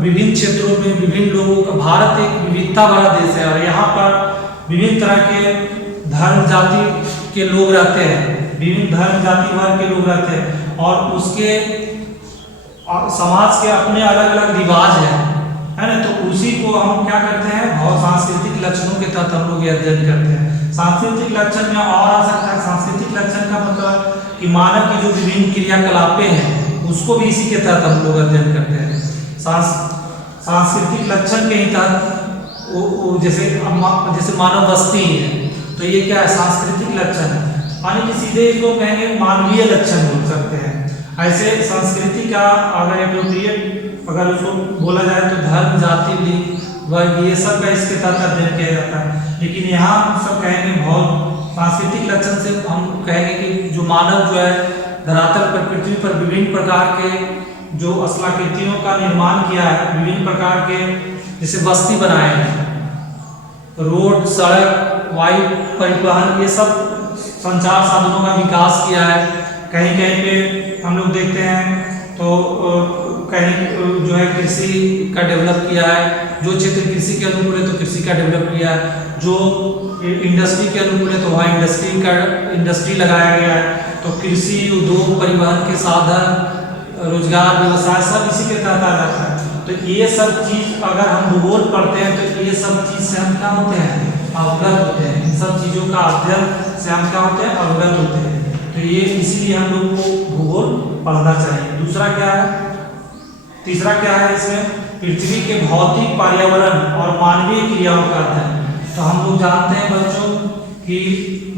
विभिन्न क्षेत्रों में विभिन्न लोगों का, भारत एक विविधता भरा देश है और यहाँ पर विभिन्न तरह के धर्म जाति के लोग रहते हैं, विभिन्न धर्म जाति वर्ग के लोग रहते हैं, और उसके समाज के अपने अलग अलग रिवाज है ना। तो उसी को हम क्या करते हैं, बहुत सांस्कृतिक लक्षणों के तहत हम लोग अध्ययन करते हैं। सांस्कृतिक लक्षण में और आ सकता है, सांस्कृतिक लक्षण का मतलब कि मानव की जो विभिन्न क्रियाकलापें हैं उसको भी इसी के तहत हम लोग अध्ययन करते हैं। सांस्कृतिक लक्षण के ही तहत जैसे मानव बस्ती है, तो ये क्या है, सांस्कृतिक लक्षण है। यानी कि सीधे इसको कहेंगे मानवीय लक्षण बोल सकते हैं। ऐसे संस्कृति का अगर एप्रोप्रिएट अगर उसको बोला जाए तो धर्म जाति लिंग वर्ग ये सब का इसके तहत अध्ययन किया जाता है। लेकिन यहाँ हम सब कहेंगे बहुत सांस्कृतिक लक्षण से हम कहेंगे कि जो मानव जो है धरातल पर पृथ्वी पर विभिन्न प्रकार के जो स्थलाकृतियों का निर्माण किया है, विभिन्न प्रकार के जैसे बस्ती बनाए हैं, रोड सड़क वायु परिवहन, ये सब संचार साधनों का विकास किया है। कहीं कहीं पे हम लोग देखते हैं तो कहीं जो है कृषि का डेवलप किया है, जो क्षेत्र कृषि के अनुकूल है तो कृषि का डेवलप किया है, जो इंडस्ट्री के अनुकूल है तो वहाँ इंडस्ट्री लगाया गया है। तो कृषि, उद्योग, परिवहन के साधन, रोजगार, व्यवसाय सब इसी के तहत आ जाता है। तो ये सब चीज अगर हम भूगोल पढ़ते हैं तो ये सब चीज से हम क्या होते हैं, अवगत होते हैं। इन सब चीजों का अध्ययन से हम क्या होते हैं, अवगत होते हैं। तो ये इसीलिए हम लोग को भूगोल पढ़ना चाहिए। दूसरा क्या है, तीसरा क्या है इसमें, पृथ्वी के भौतिक, पर्यावरण और मानवीय क्रियाओं का अध्ययन। तो हम लोग जानते हैं बच्चों कि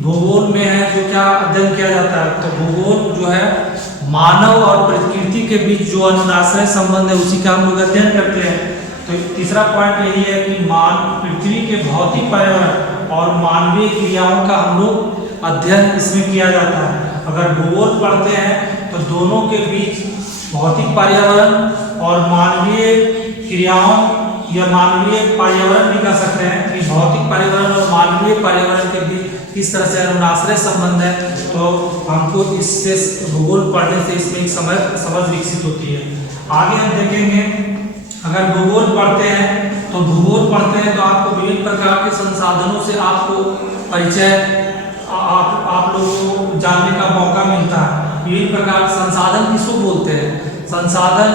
भूगोल में है जो क्या अध्ययन किया जाता है, तो भूगोल जो है मानव और प्रकृति के बीच जो अनुनाश्रय संबंध है उसी का हम लोग अध्ययन करते हैं। तो तीसरा पॉइंट यही है कि पृथ्वी के भौतिक, पर्यावरण और मानवीय क्रियाओं का हम लोग अध्ययन इसमें किया जाता है। अगर भूगोल पढ़ते हैं तो दोनों के बीच भौतिक पर्यावरण और मानवीय क्रियाओं या मानवीय पर्यावरण भी कह सकते हैं कि भौतिक पर्यावरण और मानवीय पर्यावरण के बीच किस तरह से अनुनाश्रय संबंध है। तो हमको इससे भूगोल पढ़ने से इसमें एक समझ विकसित होती है। आगे हम देखेंगे, अगर भूगोल पढ़ते हैं तो आपको विभिन्न प्रकार के संसाधनों से आपको परिचय आप लोगों को जानने का मौका मिलता है। विभिन्न प्रकार संसाधन किसको बोलते हैं, संसाधन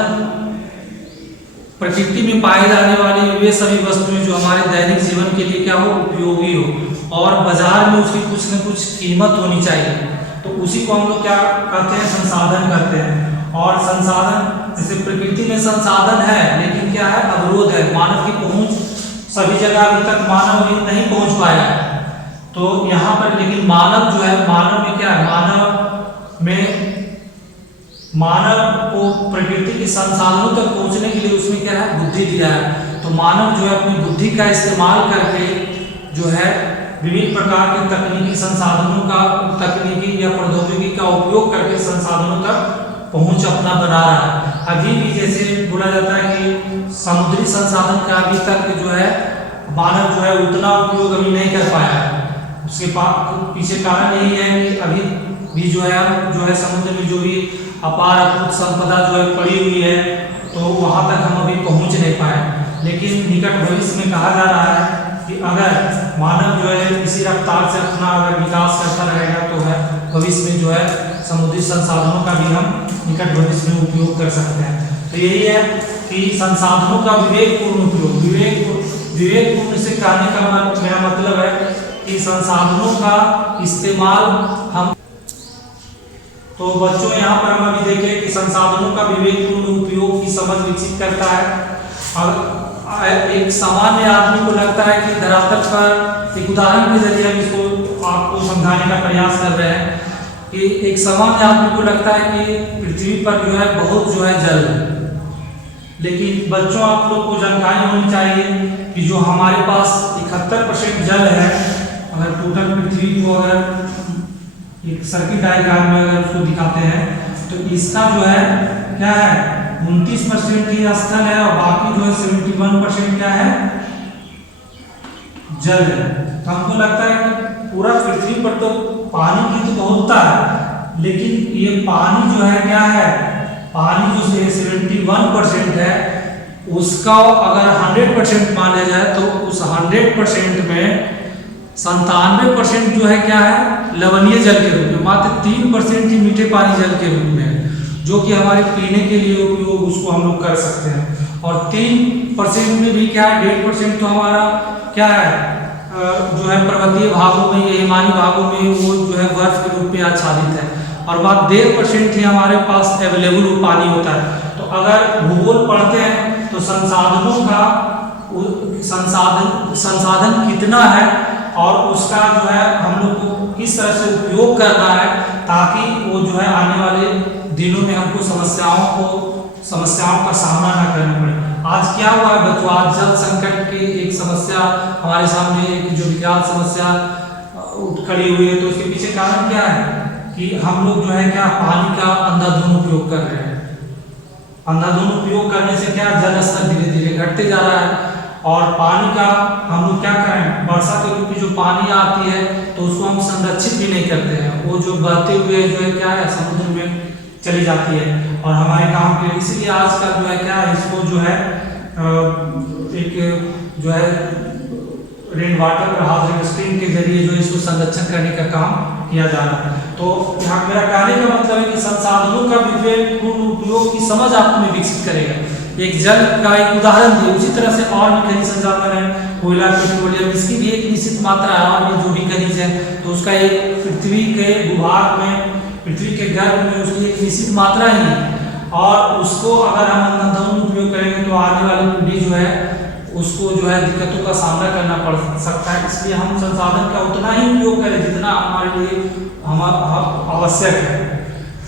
प्रकृति में पाए जाने वाली वे सभी वस्तुएं जो हमारे दैनिक जीवन के लिए क्या हो, उपयोगी हो और बाजार में उसकी कुछ न कुछ कीमत होनी चाहिए। तो उसी को हम लोग क्या कहते हैं, संसाधन कहते हैं। और संसाधन जैसे प्रकृति में संसाधन है लेकिन क्या है, अवरोध है, मानव की पहुंच सभी जगह अभी तक मानव नहीं पहुंच पाया है। तो यहाँ पर लेकिन मानव जो है, मानव में क्या है, मानव को प्रकृति के संसाधनों तक पहुंचने के लिए उसमें क्या है, बुद्धि दिया है। तो मानव जो है अपनी बुद्धि का इस्तेमाल करके जो है विभिन्न प्रकार के तकनीकी संसाधनों का, तकनीकी या प्रौद्योगिकी का उपयोग करके संसाधनों तक पहुंच अपना बना रहा है। अभी भी जैसे बोला जाता है कि समुद्री संसाधन का अभी तक जो है मानव जो है उतना उपयोग अभी नहीं कर पाया है। उसके पीछे कारण यही है कि अभी भी जो है समुद्र में जो भी अपार अद्भुत संपदा जो है पड़ी हुई है तो वहां तक हम अभी पहुंच नहीं पाए। लेकिन निकट भविष्य में कहा जा रहा है कि अगर मानव जो है इसी रफ्तार से अपना अगर विकास करता रहेगा तो है भविष्य में जो है समुद्री संसाधनों का भी हम निकट भविष्य में उपयोग कर सकते हैं। तो यही है कि संसाधनों का विवेकपूर्ण उपयोग, विवेकपूर्ण से कहने का मेरा मतलब है कि संसाधनों का इस्तेमाल हम, तो बच्चों यहाँ पर हम अभी देखें कि संसाधनों का विवेकपूर्ण उपयोग की समझ विकसित करता है। और एक सामान्य आदमी को लगता है कि धरातल पर एक उदाहरण के जरिए हम इसको आपको समझाने का प्रयास कर रहे हैं कि एक सामान्य आदमी को लगता है कि पृथ्वी पर जो है बहुत जो है जल है। लेकिन बच्चों आप लोग को जानकारी होनी चाहिए कि जो हमारे पास 71% जल है, अगर टोटल पृथ्वी को अगर एक सर्किट डायग्राम में अगर उसको दिखाते हैं तो इसका जो है क्या है 29% ही स्थल है और बाकी जो है 71% क्या है, जल है। तो हमको लगता है कि पूरा पृथ्वी पर तो पानी की तो बहुतता है, लेकिन ये पानी जो है क्या है, पानी जो 71% है उसका अगर 100% माना जाए तो उस 100% में 97% जो है क्या है, लवणीय जल के रूप में, मात्र 3% ही मीठे पानी जल के रूप में है, जो कि हमारे पीने के लिए उपयोग उसको हम लोग कर सकते हैं। और 3% में भी क्या है, 1.5% तो हमारा क्या है जो है पर्वतीय भागों में, हिमानी भागों में वो जो है बर्फ के रूप में आच्छादित है, और बात 1.5% ही हमारे पास अवेलेबल पानी होता है। तो अगर भूगोल पढ़ते हैं तो संसाधनों का संसाधन कितना है और उसका जो है हम लोग को किस तरह से उपयोग करना है ताकि वो जो है आने वाले दिनों में हमको समस्याओं का सामना ना करना पड़े। आज क्या हुआ है बच्चों, आज जल संकट की एक समस्या हमारे सामने, एक जो विकराल समस्या उठ खड़ी हुई है, तो उसके पीछे कारण क्या है कि हम लोग जो है क्या पानी का अंधाधुंध उपयोग कर रहे हैं। अंधाधुंध उपयोग करने से क्या जल स्तर धीरे धीरे घटते जा रहा है और पानी का हम लोग क्या करें, वर्षा के ऋतु में जो पानी आती है तो उसको हम संरक्षित भी नहीं करते हैं, वो जो बहते हुए जो है क्या है समुद्र में चली जाती है और हमारे काम के, इसीलिए आजकल जो है क्या है इसको जो है एक जो है रेन वाटर हार्वेस्टिंग के जरिए जो इसको संरक्षण करने का काम किया जा रहा है। तो यहाँ मेरा कहने का मतलब है कि संसाधनों का विवेकपूर्ण उपयोग की समझ आप में विकसित करेगा। एक जल का एक उदाहरण दिए, उसी तरह से और भी कई संसाधन है, कोयला, पेट्रोलियम, इसकी भी एक निश्चित मात्रा है और भी जो भी खनिज है तो उसका एक पृथ्वी के भूभाग में, पृथ्वी के गर्भ में उसकी एक निश्चित मात्रा ही है और उसको अगर हम अंधाधुंध उपयोग करेंगे तो आने वाली पीढ़ी जो है उसको जो है दिक्कतों का सामना करना पड़ सकता है। इसलिए हम संसाधन का उतना ही उपयोग करें जितना हमारे लिए आवश्यक है।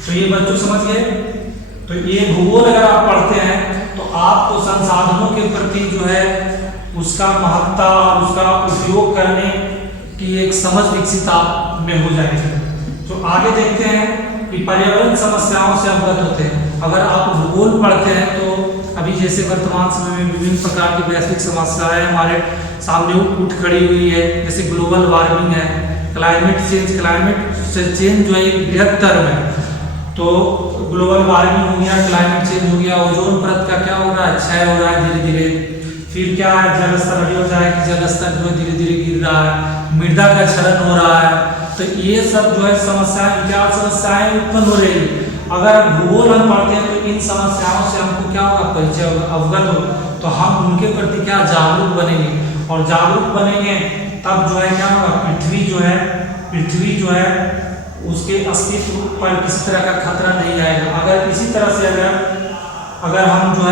तो ये बच्चों समझ गए। तो ये भूगोल अगर आप पढ़ते हैं तो आपको संसाधनों के प्रति जो है उसका महत्ता और उसका उपयोग करने की एक समझ विकसित आप में हो जाएगी। तो आगे देखते हैं कि पर्यावरण समस्याओं से अवगत होते हैं। अगर आप भूगोल पढ़ते हैं तो अभी जैसे वर्तमान समय में विभिन्न प्रकार की वैश्विक समस्याएं हमारे सामने उठ खड़ी हुई है, जैसे ग्लोबल वार्मिंग है, क्लाइमेट चेंज जो है एक बृहद टर्म है। तो ग्लोबल वार्मिंग हो गया, क्लाइमेट चेंज हो गया, ओजोन परत का क्या हो रहा है, क्षय हो रहा है धीरे धीरे। फिर क्या है, जल स्तर अभी हो जाए कि जल स्तर जो है धीरे धीरे गिर रहा है, मृदा का क्षरण हो रहा है। तो ये सब जो है समस्याएं, क्या समस्याएं उत्पन्न हो रही है। अगर भूगोल हम पढ़ते हैं तो इन समस्याओं से हमको क्या होगा, परिचय होगा, अवगत हो, तो हम उनके प्रति क्या जागरूक बनेंगे और जागरूक बनेंगे तब जो है क्या होगा, पृथ्वी जो है उसके अस्तित्व पर किसी तरह का खतरा नहीं आएगा। अगर इसी तरह से अगर हम जो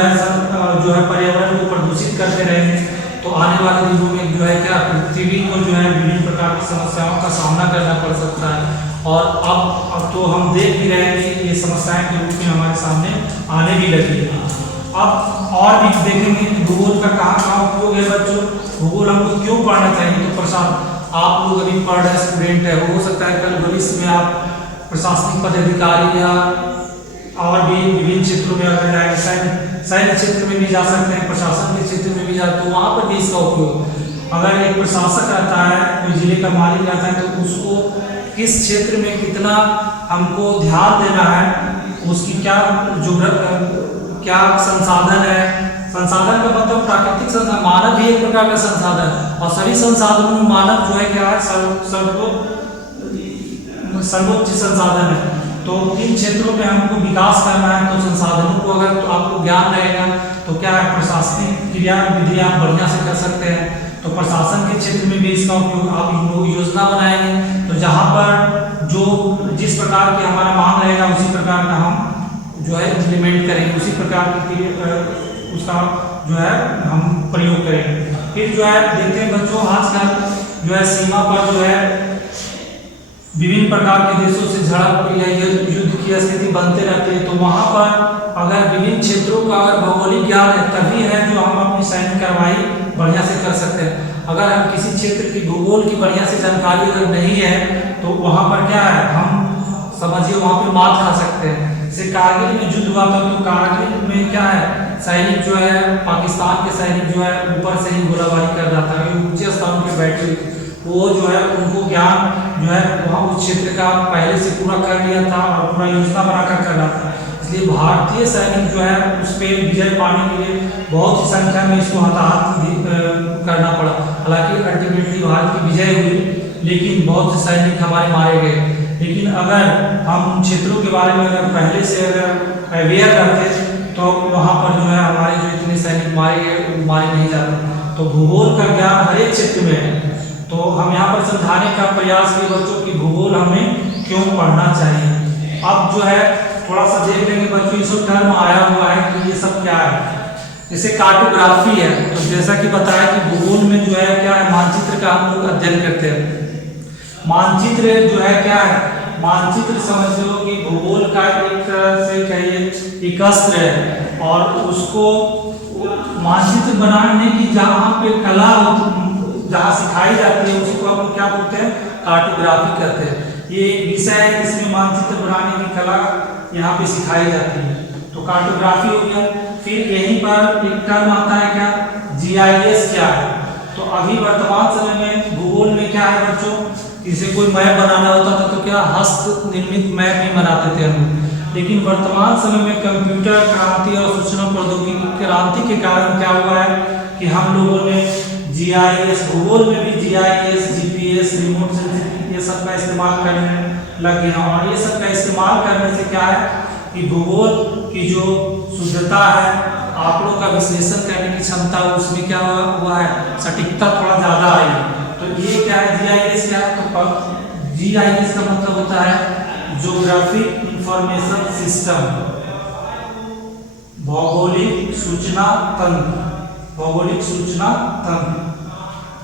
है पर्यावरण को प्रदूषित करते रहेंगे तो आने वाले दिनों में जो है क्या पृथ्वी को जो है विभिन्न प्रकार की समस्याओं का सामना करना पड़ सकता है। और अब तो हम देख भी रहे हैं कि ये समस्याएं के रूप में हमारे सामने आने भी लगी है। अब और भी देखेंगे कि भूगोल का कहाँ उपयोग है बच्चों, भूगोल हमको क्यों पढ़ना चाहिए। तो प्रशासन आप लोग अभी पढ़ रहे स्टूडेंट है, हो सकता है कल भविष्य में आप प्रशासनिक पदाधिकारी या और भी विभिन्न क्षेत्रों में अगर जाए, सैन्य क्षेत्र में भी जा सकते हैं, प्रशासन के क्षेत्र में भी जा, तो वहाँ पर भी इसका उपयोग। अगर एक प्रशासक रहता है, कोई जिले का मालिक रहता है, तो उसको किस क्षेत्र में कितना हमको ध्यान देना है, उसकी क्या संसाधन है। संसाधन का मतलब प्राकृतिक संसाधन, मानव भी एक प्रकार का संसाधन है और सभी संसाधनों में मानव जो है क्या है सर्वोच्च संसाधन है। तो इन क्षेत्रों में हमको विकास करना है तो संसाधनों को अगर तो आपको ज्ञान रहेगा तो क्या है प्रशासनिक क्रिया विधियां बढ़िया से कर सकते हैं। तो प्रशासन के क्षेत्र में भी इसका उपयोग आप योजना बनाएंगे तो जहाँ पर जो जिस प्रकार की हमारा मांग रहेगा उसी प्रकार का हम जो है इम्प्लीमेंट करेंगे, उसी प्रकार की उसका जो है हम प्रयोग करेंगे। फिर जो है देखते हैं बच्चों आजकल जो है सीमा पर जो है विभिन्न प्रकार के देशों से झड़प या युद्ध की स्थिति बनते रहते हैं। तो वहाँ पर अगर विभिन्न क्षेत्रों का अगर भौगोलिक ज्ञान है तभी है जो हम अपनी सैन्य कार्रवाई बढ़िया से कर सकते हैं। अगर हम किसी क्षेत्र की भूगोल की बढ़िया से जानकारी अगर नहीं है तो वहाँ पर क्या है, हम समझिए वहाँ पर मात खा सकते हैं। जैसे कारगिल में युद्ध हुआ था तो कारगिल में क्या है, सैनिक जो है पाकिस्तान के सैनिक जो है ऊपर से ही गोलाबारी कर रहा था, ऊंचे स्थान पर बैठे हुए, वो जो है उनको ज्ञान जो है वहाँ उस क्षेत्र का पहले से पूरा कर लिया था और पूरा योजना बनाकर कर रहा था। इसलिए भारतीय सैनिक जो है उस पर विजय पाने के लिए बहुत सी संख्या में इसको हताहत करना पड़ा। हालांकि अल्टीमेटली भारत की विजय हुई लेकिन बहुत से सैनिक हमारे मारे गए। लेकिन अगर हम क्षेत्रों के बारे में अगर पहले से अगर अवेयर रहते तो वहाँ पर जो है हमारे जो इतने सैनिक मारे गए वो मारे नहीं जाते। तो भूगोल का ज्ञान हर एक क्षेत्र में है। तो हम यहाँ पर समझाने का प्रयास किए बच्चों की भूगोल हमें क्यों पढ़ना चाहिए। अब जो है थोड़ा सा देख लेंगे बच्चों, इस टर्म आया हुआ है कि ये सब क्या है। जैसे कार्टोग्राफी है, तो जैसा कि बताया कि भूगोल में जो है क्या है, मानचित्र का हम लोग अध्ययन करते हैं। मानचित्र जो है क्या है, मानचित्र समझ लो कि भूगोल का एक तरह से कहिए एक अस्त्र है और उसको मानचित्र बनाने की जहाँ पे कला जहाँ सिखाई जाती है उसी को हम क्या बोलते हैं, कार्टोग्राफी कहते हैं। ये एक विषय है जिसमें मानचित्र बनाने की कला यहाँ पे सिखाई जाती है। तो कार्टोग्राफी हो गया। फिर यहीं पर एक टर्म आता है क्या, जीआईएस क्या है। तो अभी वर्तमान समय में भूगोल में क्या है बच्चों, इसे कोई मैप बनाना होता था तो क्या हस्त निर्मित मैप ही बनाते थे हम। लेकिन वर्तमान समय में कंप्यूटर क्रांति और सूचना प्रौद्योगिकी क्रांति के कारण क्या हुआ है कि हम लोगों ने जीआईएस, भूगोल में भी जीआईएस, जीपीएस, रिमोट सेंसिंग ये सब का इस्तेमाल करने लग गए हैं। और ये सब का इस्तेमाल करने से क्या है कि भूगोल की जो शुद्धता है, आंकड़ों का विश्लेषण करने की क्षमता, उसमें क्या हुआ है, सटीकता थोड़ा ज़्यादा आई है। तो ये क्या है, जीआईएस क्या है, तो जीआईएस का मतलब होता है ज्योग्राफिक इंफॉर्मेशन सिस्टम, भौगोलिक सूचना तंत्र, भौगोलिक सूचना तंत्र,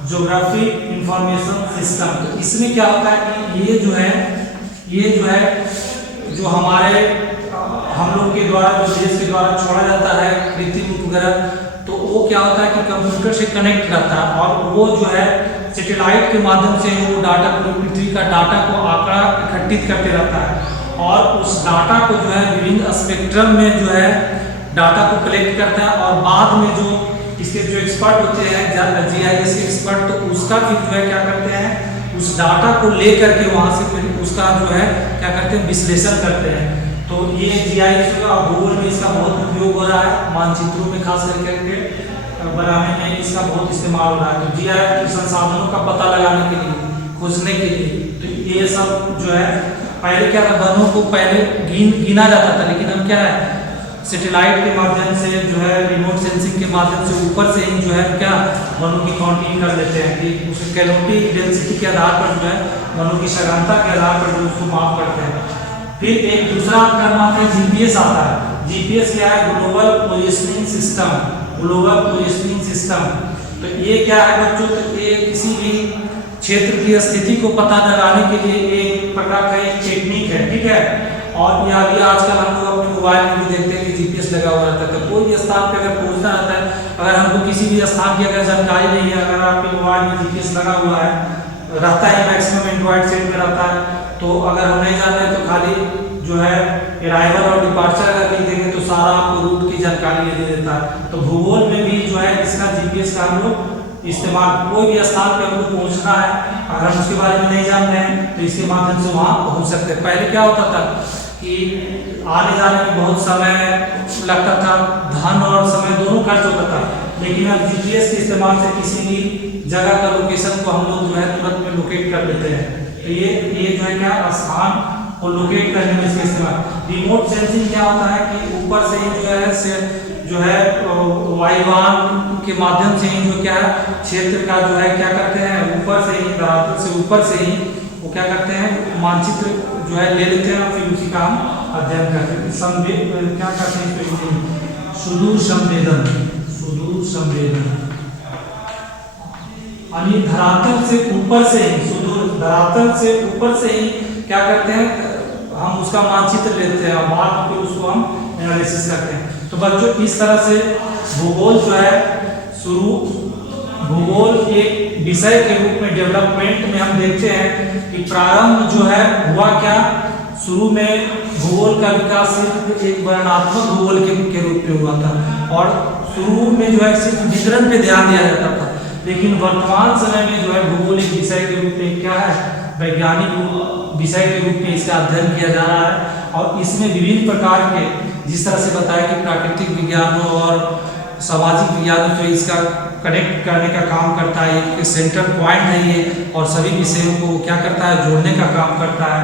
ज्योग्राफिक इंफॉर्मेशन सिस्टम। तो इसमें क्या होता है कि ये जो है जो हमारे हम लोग के द्वारा, जो देश के द्वारा छोड़ा जाता है कृत्रिम उपग्रह, तो वो क्या होता है कि कंप्यूटर से कनेक्ट रहता है और वो जो है सैटेलाइट के माध्यम से वो डाटा, पूरी पृथ्वी का डाटा को आंकड़ा इकट्ठित करते रहता है और उस डाटा को जो है विभिन्न स्पेक्ट्रम में जो है डाटा को कलेक्ट करता है और बाद में जो इसके जो एक्सपर्ट होते हैं जीआईएस के एक्सपर्ट, तो उसका भी जो है क्या करते हैं, उस डाटा को लेकर के वहाँ से फिर उसका जो है क्या करते हैं, विश्लेषण करते हैं। तो ये जीआईएस का भूगोल में इसका बहुत उपयोग हो रहा है, मानचित्रों में खास करके बनाने में इसका बहुत इस्तेमाल हो रहा है। तो जीआईएस संसाधनों का पता लगाने के लिए, खोजने के लिए, तो ये सब जो है पहले क्या था, वनों को पहले गिना जाता था, लेकिन अब क्या है, सैटेलाइट के माध्यम से जो है, रिमोट सेंसिंग के माध्यम से ऊपर से ही जो है क्या वनों की काउंटिंग कर लेते हैं कि उसके कैलोरी डेंसिटी के आधार पर जो है वनों की सघनता के आधार पर जो उसको माप करते हैं। फिर एक दूसरा टर्म आता है जीपीएस आता है। जीपीएस क्या है, global positioning system, global positioning system. तो ये क्या है बच्चों, तो ये किसी भी क्षेत्र की स्थिति को पता लगाने के लिए एक प्रकार का एक टेक्निक है, ठीक है। और यह भी आजकल हम लोग अपने मोबाइल में भी देखते हैं कि जीपीएस लगा हुआ रहता है। कोई भी स्थान पे अगर पहुंचना रहता है, अगर हमको किसी भी स्थान की अगर जानकारी नहीं है, अगर आपके मोबाइल में जीपीएस लगा हुआ है, रहता है मैक्सिमम एंड्रॉइड सेट में रहता है, तो अगर हम नहीं जान रहे तो खाली जो है अराइवल और डिपार्चर अगर लिख देंगे तो सारा आपको रूट की जानकारी दे देता है। तो भूगोल में भी जो है इसका जीपीएस का हम लोग इस्तेमाल, कोई भी स्थान पे हमको पहुंचना है, अगर हम उसके बारे में नहीं जान रहे हैं तो इसके माध्यम से वहाँ पहुंच सकते हैं। पहले क्या होता था कि आने जाने में बहुत समय लगता था, धन और समय दोनों खर्च होता था, लेकिन अब जीपीएस के इस्तेमाल से किसी भी जगह का लोकेशन को हम लोग जो है तुरंत में लोकेट कर लेते हैं। तो ये जो है क्या, स्थान को लोकेट करने में इसका इस्तेमाल। रिमोट सेंसिंग क्या होता है कि ऊपर से ही जो है वायुयान के माध्यम से ही जो क्या है क्षेत्र का जो है क्या करते हैं, ऊपर से ही, धरातल से ऊपर से ही वो क्या करते हैं, मानचित्र जो है ले लेते हैं और फिर उसी का हम अध्ययन करते हैं। क्या करते हैं इसको, सुदूर संवेदन, सुदूर संवेदन, यानी धरातल से ऊपर से ही, सुदूर धरातल से ऊपर से ही क्या करते हैं, हम उसका मानचित्र लेते हैं और बाद में फिर उसको हम एनालिसिस करते हैं। तो बच्चों इस तरह से भूगोल जो है भूगोल एक विषय के रूप में डेवलपमेंट में हम देखते हैं कि प्रारंभ जो है हुआ क्या, शुरू में भूगोल का विकास सिर्फ एक वर्णनात्मक भूगोल के रूप में हुआ था और शुरू में जो है सिर्फ वितरण पे ध्यान दिया जाता था। लेकिन वर्तमान समय में जो है भूगोल एक विषय के रूप में क्या है, वैज्ञानिक विषय के रूप में इसका अध्ययन किया जा रहा है और इसमें विभिन्न प्रकार के, जिस तरह से बताया कि प्राकृतिक विज्ञानों और सामाजिक विज्ञानों से इसका कनेक्ट करने का काम करता है, एक सेंटर पॉइंट है ये और सभी विषयों को क्या करता है, जोड़ने का काम करता है।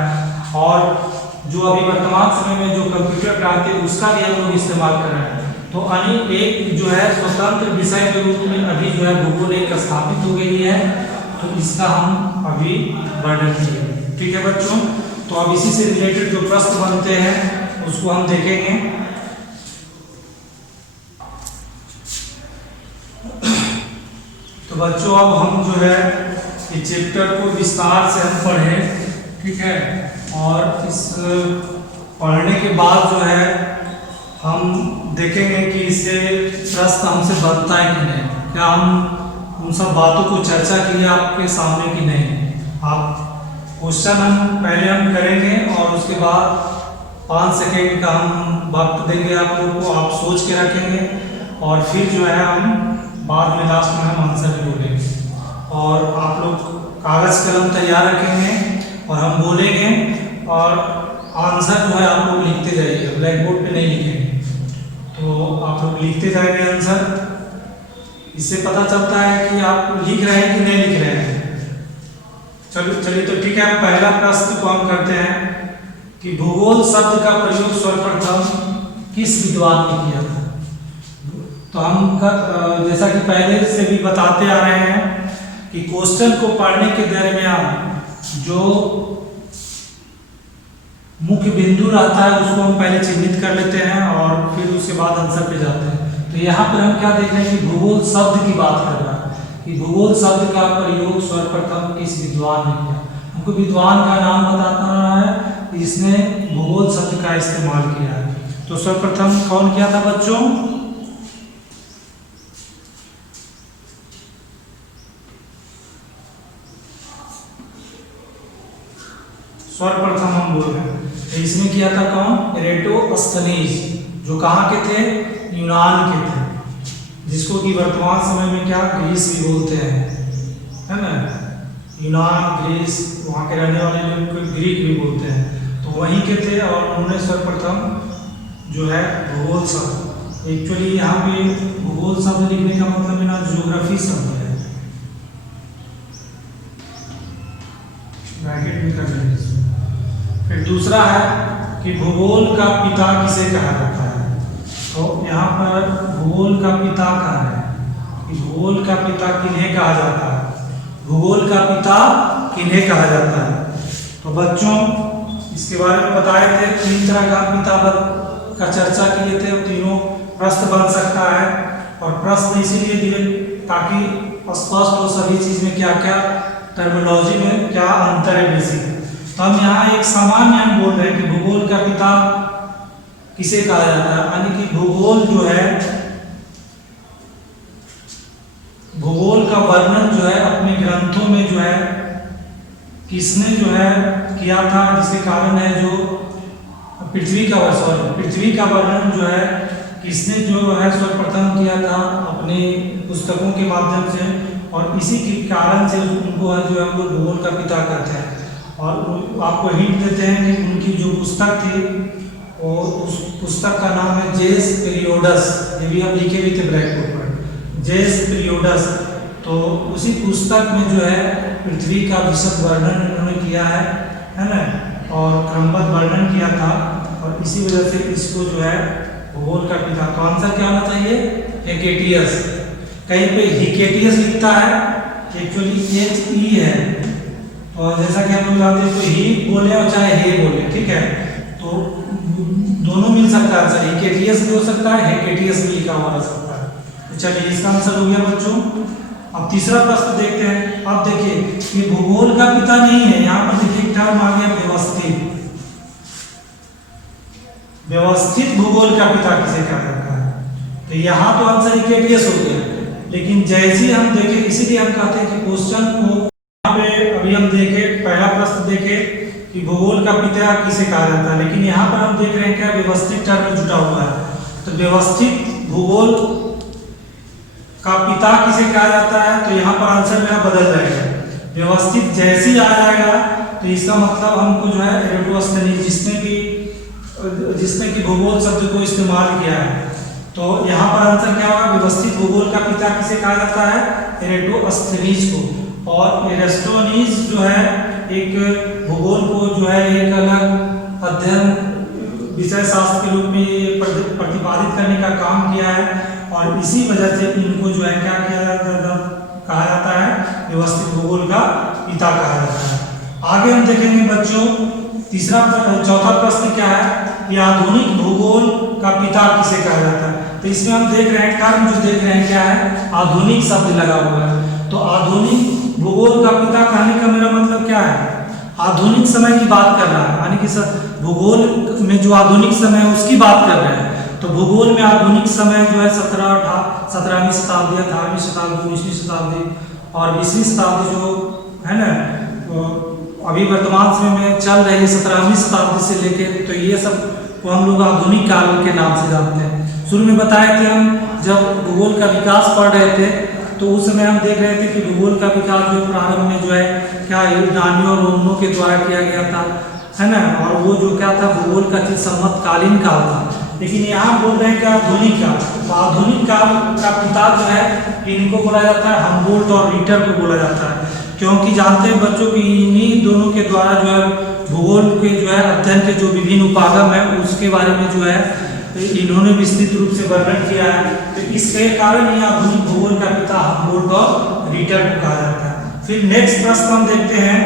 और जो अभी वर्तमान समय में जो कंप्यूटर क्रांति है उसका भी हम लोग इस्तेमाल कर रहे हैं। तो अन्य एक जो है स्वतंत्र विषय के रूप में अभी जो है भूगोल एक स्थापित हो गई है, तो इसका हम अभी वर्णन किए। ठीक है बच्चों, तो अब इसी से रिलेटेड जो प्रश्न बनते हैं उसको हम देखेंगे। तो बच्चों अब हम जो है इस चैप्टर को विस्तार से हम पढ़ें, ठीक है, और इस पढ़ने के बाद जो है हम देखेंगे कि इससे प्रश्न हमसे बनता है कि नहीं, क्या हम उन सब बातों को चर्चा की आपके सामने कि नहीं। आप क्वेश्चन हम पहले हम करेंगे और उसके बाद 5 सेकेंड का हम वक्त देंगे आप लोगों को, आप सोच के रखेंगे और फिर जो है हम बाद में लास्ट में हम आंसर भी बोलेंगे। और आप लोग कागज कलम तैयार रखेंगे और हम बोलेंगे और आंसर जो है आप लोग लिखते जाइए, ब्लैक बोर्ड पे नहीं लिखेंगे। तो आप लोग लिखते जाएंगे आंसर। इससे पता चलता है कि आप लिख रहे हैं कि नहीं लिख रहे हैं। चलिए तो ठीक है, पहला प्रश्न को हम करते हैं कि भूगोल शब्द का प्रयोग सर्वप्रथम किस विद्वान ने किया था। तो हम जैसा कि पहले से भी बताते आ रहे हैं कि क्वेश्चन को पढ़ने के दरमियान जो मुख्य बिंदु रहता है उसको हम पहले चिन्हित कर लेते हैं और फिर उसके बाद आंसर पे जाते हैं। तो यहाँ पर हम क्या देख रहे हैं कि भूगोल शब्द की बात कर रहा है कि भूगोल शब्द का प्रयोग सर्वप्रथम किस विद्वान ने किया। हमको विद्वान का नाम बताता रहा है जिसने भूगोल शब्द का इस्तेमाल किया है। तो सर्वप्रथम कौन किया था बच्चों? सर्वप्रथम हम बोल रहे हैं तो इसमें किया था कौन? एरेटोस्थनीज, जो कहाँ के थे? यूनान के थे, जिसको कि वर्तमान समय में क्या ग्रीस भी बोलते हैं, है ना। यूनान, ग्रीस, वहाँ के रहने वाले लोग ग्रीक भी बोलते हैं, तो वहीं के थे। और उन्होंने सर्वप्रथम जो है भूगोल शब्द, एक्चुअली यहाँ पे भूगोल शब्द लिखने का मतलब है ना ज्योग्राफी शब्द है, ब्रैकेट में कर लेंगे। फिर दूसरा है कि भूगोल का पिता किसे कहा जाता है। तो यहाँ पर भूगोल का पिता कहा है कि भूगोल का पिता किन्हें कहा जाता है, भूगोल का पिता किन्हें कहा जाता है। तो बच्चों इसके बारे में बताए थे, 3 तरह का पिता का चर्चा किए थे। तीनों प्रश्न बन सकता है और प्रश्न इसीलिए दिए ताकि स्पष्ट हो सभी चीज में क्या क्या टर्मिनोलॉजी में क्या अंतर है बेसिक। तो हम यहाँ एक सामान्य हम बोल रहे हैं कि भूगोल का पिता किसे कहा जाता है, यानी कि भूगोल जो है, भूगोल का वर्णन जो है अपने ग्रंथों में जो है किसने जो है किया था, जिसके कारण है जो पृथ्वी का वर्णन जो है किसने जो है सर्वप्रथम किया था अपने पुस्तकों के माध्यम से। और इसी के कारण से उनको जो है हम लोग भूगोल का पिता कहते हैं। और आपको हिंट देते हैं कि उनकी जो पुस्तक थी और उस पुस्तक का नाम है जेस पीरियोडस, ये भी हम लिखे भी थे ब्लैक बोर्ड पर, जेस पीरियोडस। तो उसी पुस्तक में जो है पृथ्वी का विशद वर्णन उन्होंने किया है ना, और क्रमबद्ध वर्णन किया था। और इसी वजह से इसको जो है भूगोल का पिता। तो आंसर क्या होना चाहिए? हेकेटियस। कहीं पे हिकेटियस लिखता है, एक्चुअली HE है। और जैसा कि हम लोग जानते हैं तो ही बोले और चाहे हे बोले, ठीक है, तो दोनों मिल सकता है आंसर, हिकेटियस भी हो सकता है, हेकेटियस भी लिखा हुआ रह सकता है। तो चलिए इसका आंसर हो गया बच्चों। अब तीसरा प्रश्न देखते हैं। अब देखिए ये भूगोल का पिता नहीं है, यहाँ पर देखिए टर्म आ गया व्यवस्थित। व्यवस्थित भूगोल का पिता किसे कहा जाता है? तो यहाँ तो आंसर हिकेटियस हो गया, लेकिन जैसे हम देखें, इसीलिए हम कहते हैं कि क्वेश्चन को यहाँ पे अभी हम देखें, पहला प्रश्न देखें कि भूगोल का पिता किसे कहा जाता है, लेकिन यहाँ पर हम देख रहे हैं क्या व्यवस्थित टर्म जुटा हुआ है। तो व्यवस्थित भूगोल का पिता किसे कहा जाता है, तो यहाँ पर आंसर मेरा बदल जाएगा। व्यवस्थित जैसे ही आ जाएगा तो इसका मतलब हमको जो है एरेटोस्थनीज, जिसने कि भूगोल शब्द को इस्तेमाल किया है। तो यहाँ पर आंसर क्या होगा? व्यवस्थित भूगोल का पिता किसे कहा जाता है? एरेटोस्थनीज को। और एरेस्टोनीज जो है एक भूगोल को जो है एक अलग अध्ययन विषय शास्त्र के रूप में प्रतिपादित करने का काम किया है। और इसी वजह से इनको जो है क्या किया कहा जाता है? व्यवस्थित भूगोल का पिता कहा जाता है। आगे हम देखेंगे बच्चों चौथा प्रश्न क्या है कि आधुनिक भूगोल का पिता किसे कहा जाता है। तो इसमें हम देख रहे हैं टर्म जो देख रहे हैं क्या है? आधुनिक शब्द लगा हुआ है। तो आधुनिक भूगोल का पिता कहने का मेरा मतलब क्या है? आधुनिक समय की बात कर रहा है, यानी कि भूगोल में जो आधुनिक समय है उसकी बात कर रहे हैं। तो भूगोल में आधुनिक समय जो है 17वीं शताब्दी, 18वीं शताब्दी, 19वीं शताब्दी और 20वीं शताब्दी जो है ना, अभी वर्तमान समय में चल रही है 17वीं शताब्दी से लेके, तो ये सब को हम लोग आधुनिक काल के नाम से जानते हैं। शुरू में बताए थे हम जब भूगोल का विकास पढ़ रहे थे तो उस समय हम देख रहे थे कि भूगोल का विकास जो प्रारंभ में जो है क्या यूनानियों और रोमनों के द्वारा किया गया था, है ना। और वो जो क्या था, भूगोल का चीज सम्मतकालीन काल था। लेकिन यहाँ बोल रहे हैं कि आधुनिक काल, तो आधुनिक काल का पिता जो है इनको बोला जाता है हम्बोल्ट और रीटर को बोला जाता है, क्योंकि जानते हैं बच्चों की इन्हीं दोनों के द्वारा जो है भूगोल के जो है अध्ययन के जो विभिन्न उपागम है उसके बारे में जो है इन्होंने विस्तृत रूप से वर्णन किया है। तो इसके कारण ये आधुनिक भूगोल का पिता हम्बोल्ट और रीटर को कहा जाता है। फिर नेक्स्ट प्रश्न हम देखते हैं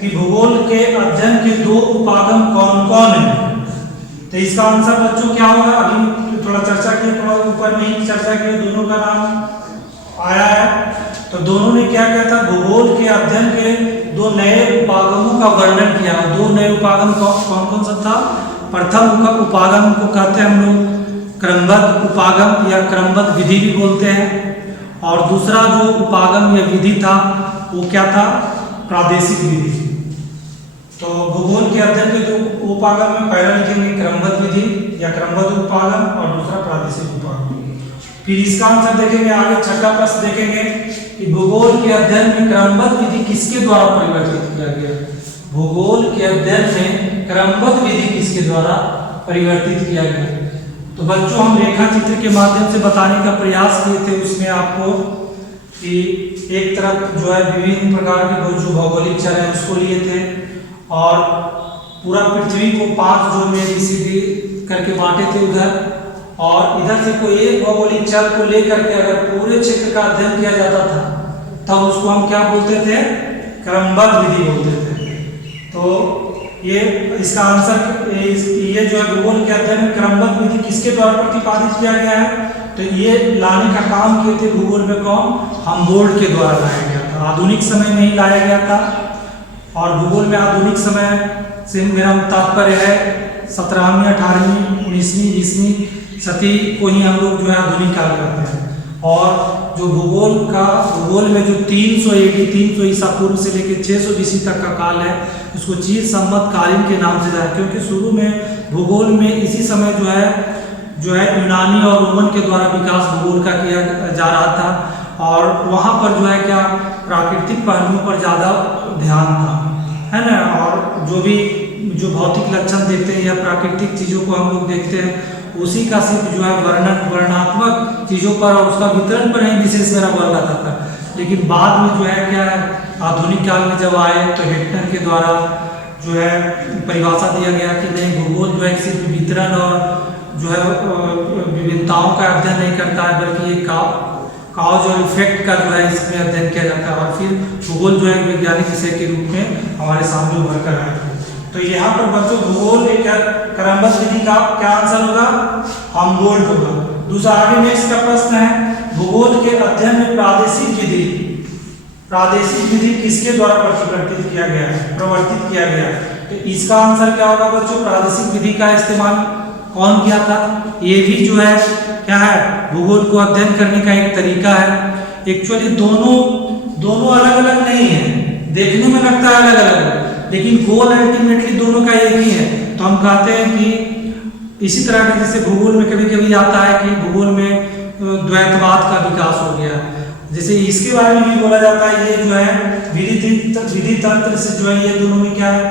कि भूगोल के अध्ययन के दो उपागम कौन कौन है। तो इसका आंसर बच्चों क्या होगा, अभी थोड़ा चर्चा किए, थोड़ा ऊपर में ही चर्चा किए, दोनों का नाम आया है। तो दोनों ने क्या किया था, भूगोल के अध्ययन के दो नए उपागमों का वर्णन किया। दो नए उपागम कौन कौन सा था। प्रथम उपागम को कहते हैं हम लोग क्रमबद्ध उपागम या क्रमबद्ध विधि भी बोलते हैं, और दूसरा जो उपागम या विधि था वो क्या था, प्रादेशिक विधि। तो भूगोल के अध्ययन के जो उपागम में पहला लिखेंगे क्रमबद्ध विधि या क्रमबद्ध उपागम और दूसरा प्रादेशिक उपागम। फिर इसका आंसर देखेंगे आगे, छठा प्रश्न देखेंगे कि भूगोल के अध्ययन में क्रमबद्ध विधि किसके द्वारा परिवर्तित किया गया। भूगोल के अध्ययन में क्रमबद्ध विधि किसके द्वारा परिवर्तित किया गया। तो बच्चों हम रेखा चित्र के माध्यम से बताने का प्रयास किए थे उसमें आपको कि एक तरफ जो है विभिन्न प्रकार के जो भौगोलिक चर है उसको लिए थे, और पूरा पृथ्वी को 5 जोन में ABCD करके बांटे थे उधर, और इधर से कोई एक भौगोलिक चर को लेकर के अगर पूरे क्षेत्र का अध्ययन किया जाता था तब उसको हम क्या बोलते थे, क्रमबद्ध विधि बोलते थे। तो ये इसका आंसर ये जो है भूगोल के अध्ययन में क्रमबद्ध विधि किसके द्वारा प्रतिपादित किया गया है। तो ये लाने का काम किए थे भूगोल में कौन, हम्बोल्ट के द्वारा लाया गया था। आधुनिक समय में ही लाया गया था, और भूगोल में आधुनिक समय से मेरा तात्पर्य है 17वीं 18वीं 19वीं 20वीं सदी को ही हम लोग जो है आधुनिक काल कहते हैं। और जो भूगोल में जो 300 ईसा पूर्व से लेकर 600 BC तक का काल है उसको चीर सम्मतकालीन के नाम से जाना, क्योंकि शुरू में भूगोल में इसी समय जो है यूनानी और रोमन के द्वारा विकास भूगोल का किया जा रहा था, और वहाँ पर जो है क्या प्राकृतिक पहलुओं पर ज़्यादा ध्यान था, है ना। और जो भौतिक लक्षण देखते हैं या प्राकृतिक चीज़ों को हम लोग देखते हैं उसी का सिर्फ जो है वर्णात्मक चीज़ों पर और उसका वितरण पर ही विशेष मेरा बल रहता था। लेकिन बाद में जो है क्या है आधुनिक काल में जब आए तो हेटनर के द्वारा जो है परिभाषा दिया गया कि नहीं, भूगोल जो है सिर्फ वितरण और जो है विभिन्नताओं का अध्ययन नहीं करता है, बल्कि एक काउज और इफेक्ट का जो है इसमें अध्ययन किया जाता है। और फिर भूगोल जो है वैज्ञानिक विषय के रूप में हमारे सामने उभर कर आए। तो यहाँ पर बच्चों भूगोल एक क्रमबद्ध विधि का क्या आंसर होगा, हम्बोल्ट होगा। दूसरा आगे नेक्स्ट का प्रश्न है भूगोल के अध्ययन में प्रादेशिक विधि किसके द्वारा प्रवर्तित किया गया है। तो इसका आंसर क्या होगा बच्चों, प्रादेशिक विधि का इस्तेमाल कौन किया था। ये भी जो है क्या है भूगोल को अध्ययन करने का एक तरीका है। एक्चुअली दोनों अलग अलग नहीं है, देखने में लगता है अलग अलग, लेकिन गोल अल्टीमेटली दोनों का एक ही है। तो हम कहते हैं कि इसी तरह के जैसे भूगोल में कभी कभी आता है कि भूगोल में द्वैतवाद का विकास हो गया, जैसे इसके बारे में भी बोला जाता है। ये जो है विधि तंत्र से जो है ये दोनों में क्या है,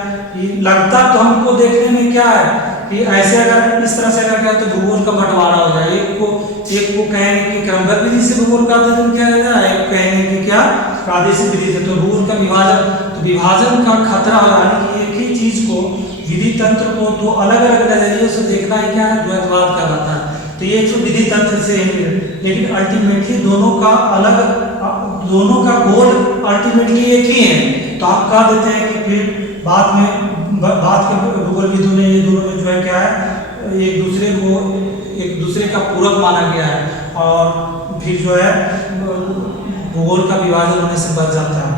लगता तो हमको देखने में क्या है कि ऐसे अगर इस तरह से अगर कहें तो भूगोल का बंटवारा हो जाए। एक को कहेंगे कि क्रमबद्ध विधि से भूगोल का अध्ययन किया जाए, एक कहेंगे कि क्या प्रादेशिक विधि से। तो भूगोल का विभाजन का खतरा, यानी कि एक ही चीज को विधि तंत्र को दो अलग अलग नजरियों से देखना ही क्या है, द्वैतवाद कहलाता है। तो ये जो विधि तंत्र से है, लेकिन अल्टीमेटली दोनों का गोल अल्टीमेटली एक ही है। तो आप कह देते हैं कि फिर बाद के भूगोलविदों ने ये दोनों में जो है क्या है एक दूसरे का पूरक माना गया है, और फिर जो है भूगोल का विभाजन होने से बच जाता है।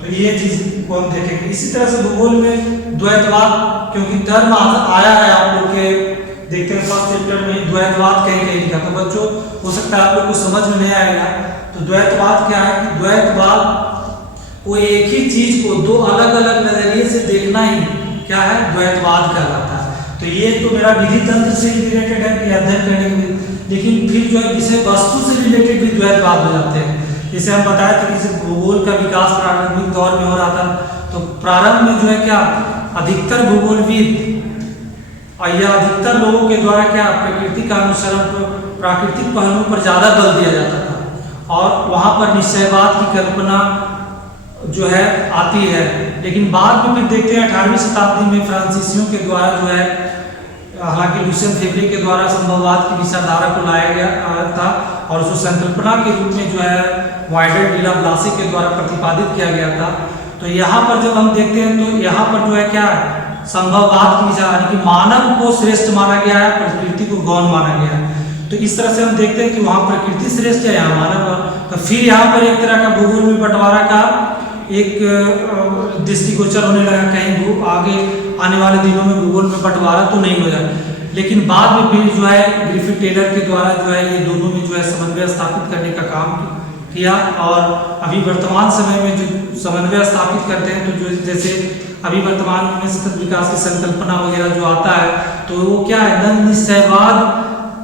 तो ये चीज को हम देखेंगे। इसी तरह से भूगोल में द्वैतवाद, क्योंकि टर्म आया है आप लोग के देखते हैं फर्स्ट चैप्टर में द्वैतवाद कहीं लिखा, तो बच्चों हो सकता है आप लोग को समझ में नहीं आएगा। तो द्वैतवाद क्या है कि द्वैतवाद वो एक ही चीज को दो अलग अलग नजरिए से देखना ही क्या है, द्वैतवाद कहलाता है। तो ये तो मेरा विधि तंत्र से रिलेटेड है कि अध्ययन करने के लिए। लेकिन फिर जो है विषय वस्तु से रिलेटेड भी द्वैत बात हो जाते हैं। जैसे हम बताए थे कि जैसे भूगोल का विकास प्रारंभिक दौर में हो रहा था, तो प्रारंभ में जो है क्या अधिकतर भूगोलविद या अधिकतर लोगों के द्वारा क्या प्रकृति का अनुसरण प्राकृतिक पहलुओं पर ज़्यादा बल दिया जाता था और वहाँ पर निश्चयवाद की कल्पना जो है आती है। लेकिन बाद में फिर देखते हैं 18वीं शताब्दी में फ्रांसीसियों के द्वारा जो है, हालांकि लुसियन फेब्रे के द्वारा संभववाद की विचारधारा को लाया गया था और उसको संकल्पना के रूप में जो है वाइडर डी ला ब्लासी के द्वारा प्रतिपादित किया गया था। तो यहाँ पर जब हम देखते हैं तो यहाँ पर जो है क्या संभववाद की विचार यानी कि मानव को श्रेष्ठ माना गया है, प्रकृति को गौण माना गया है। तो इस तरह से हम देखते हैं कि वहाँ प्रकृति श्रेष्ठ है, यहाँ मानव। तो फिर यहाँ पर एक तरह का भूगोल में बंटवारा का एक दृष्टिगोचर होने लगा, कहीं आगे आने वाले दिनों में भूगोल में बंटवारा तो नहीं हो जाए। लेकिन बाद में फिर जो है ग्रिफिथ टेलर के द्वारा जो है ये दोनों में जो है समन्वय स्थापित करने का काम किया और अभी वर्तमान समय में जो समन्वय स्थापित करते हैं, तो जो जैसे अभी वर्तमान में सतत विकास की संकल्पना वगैरह जो आता है, तो वो क्या है निश्चयवाद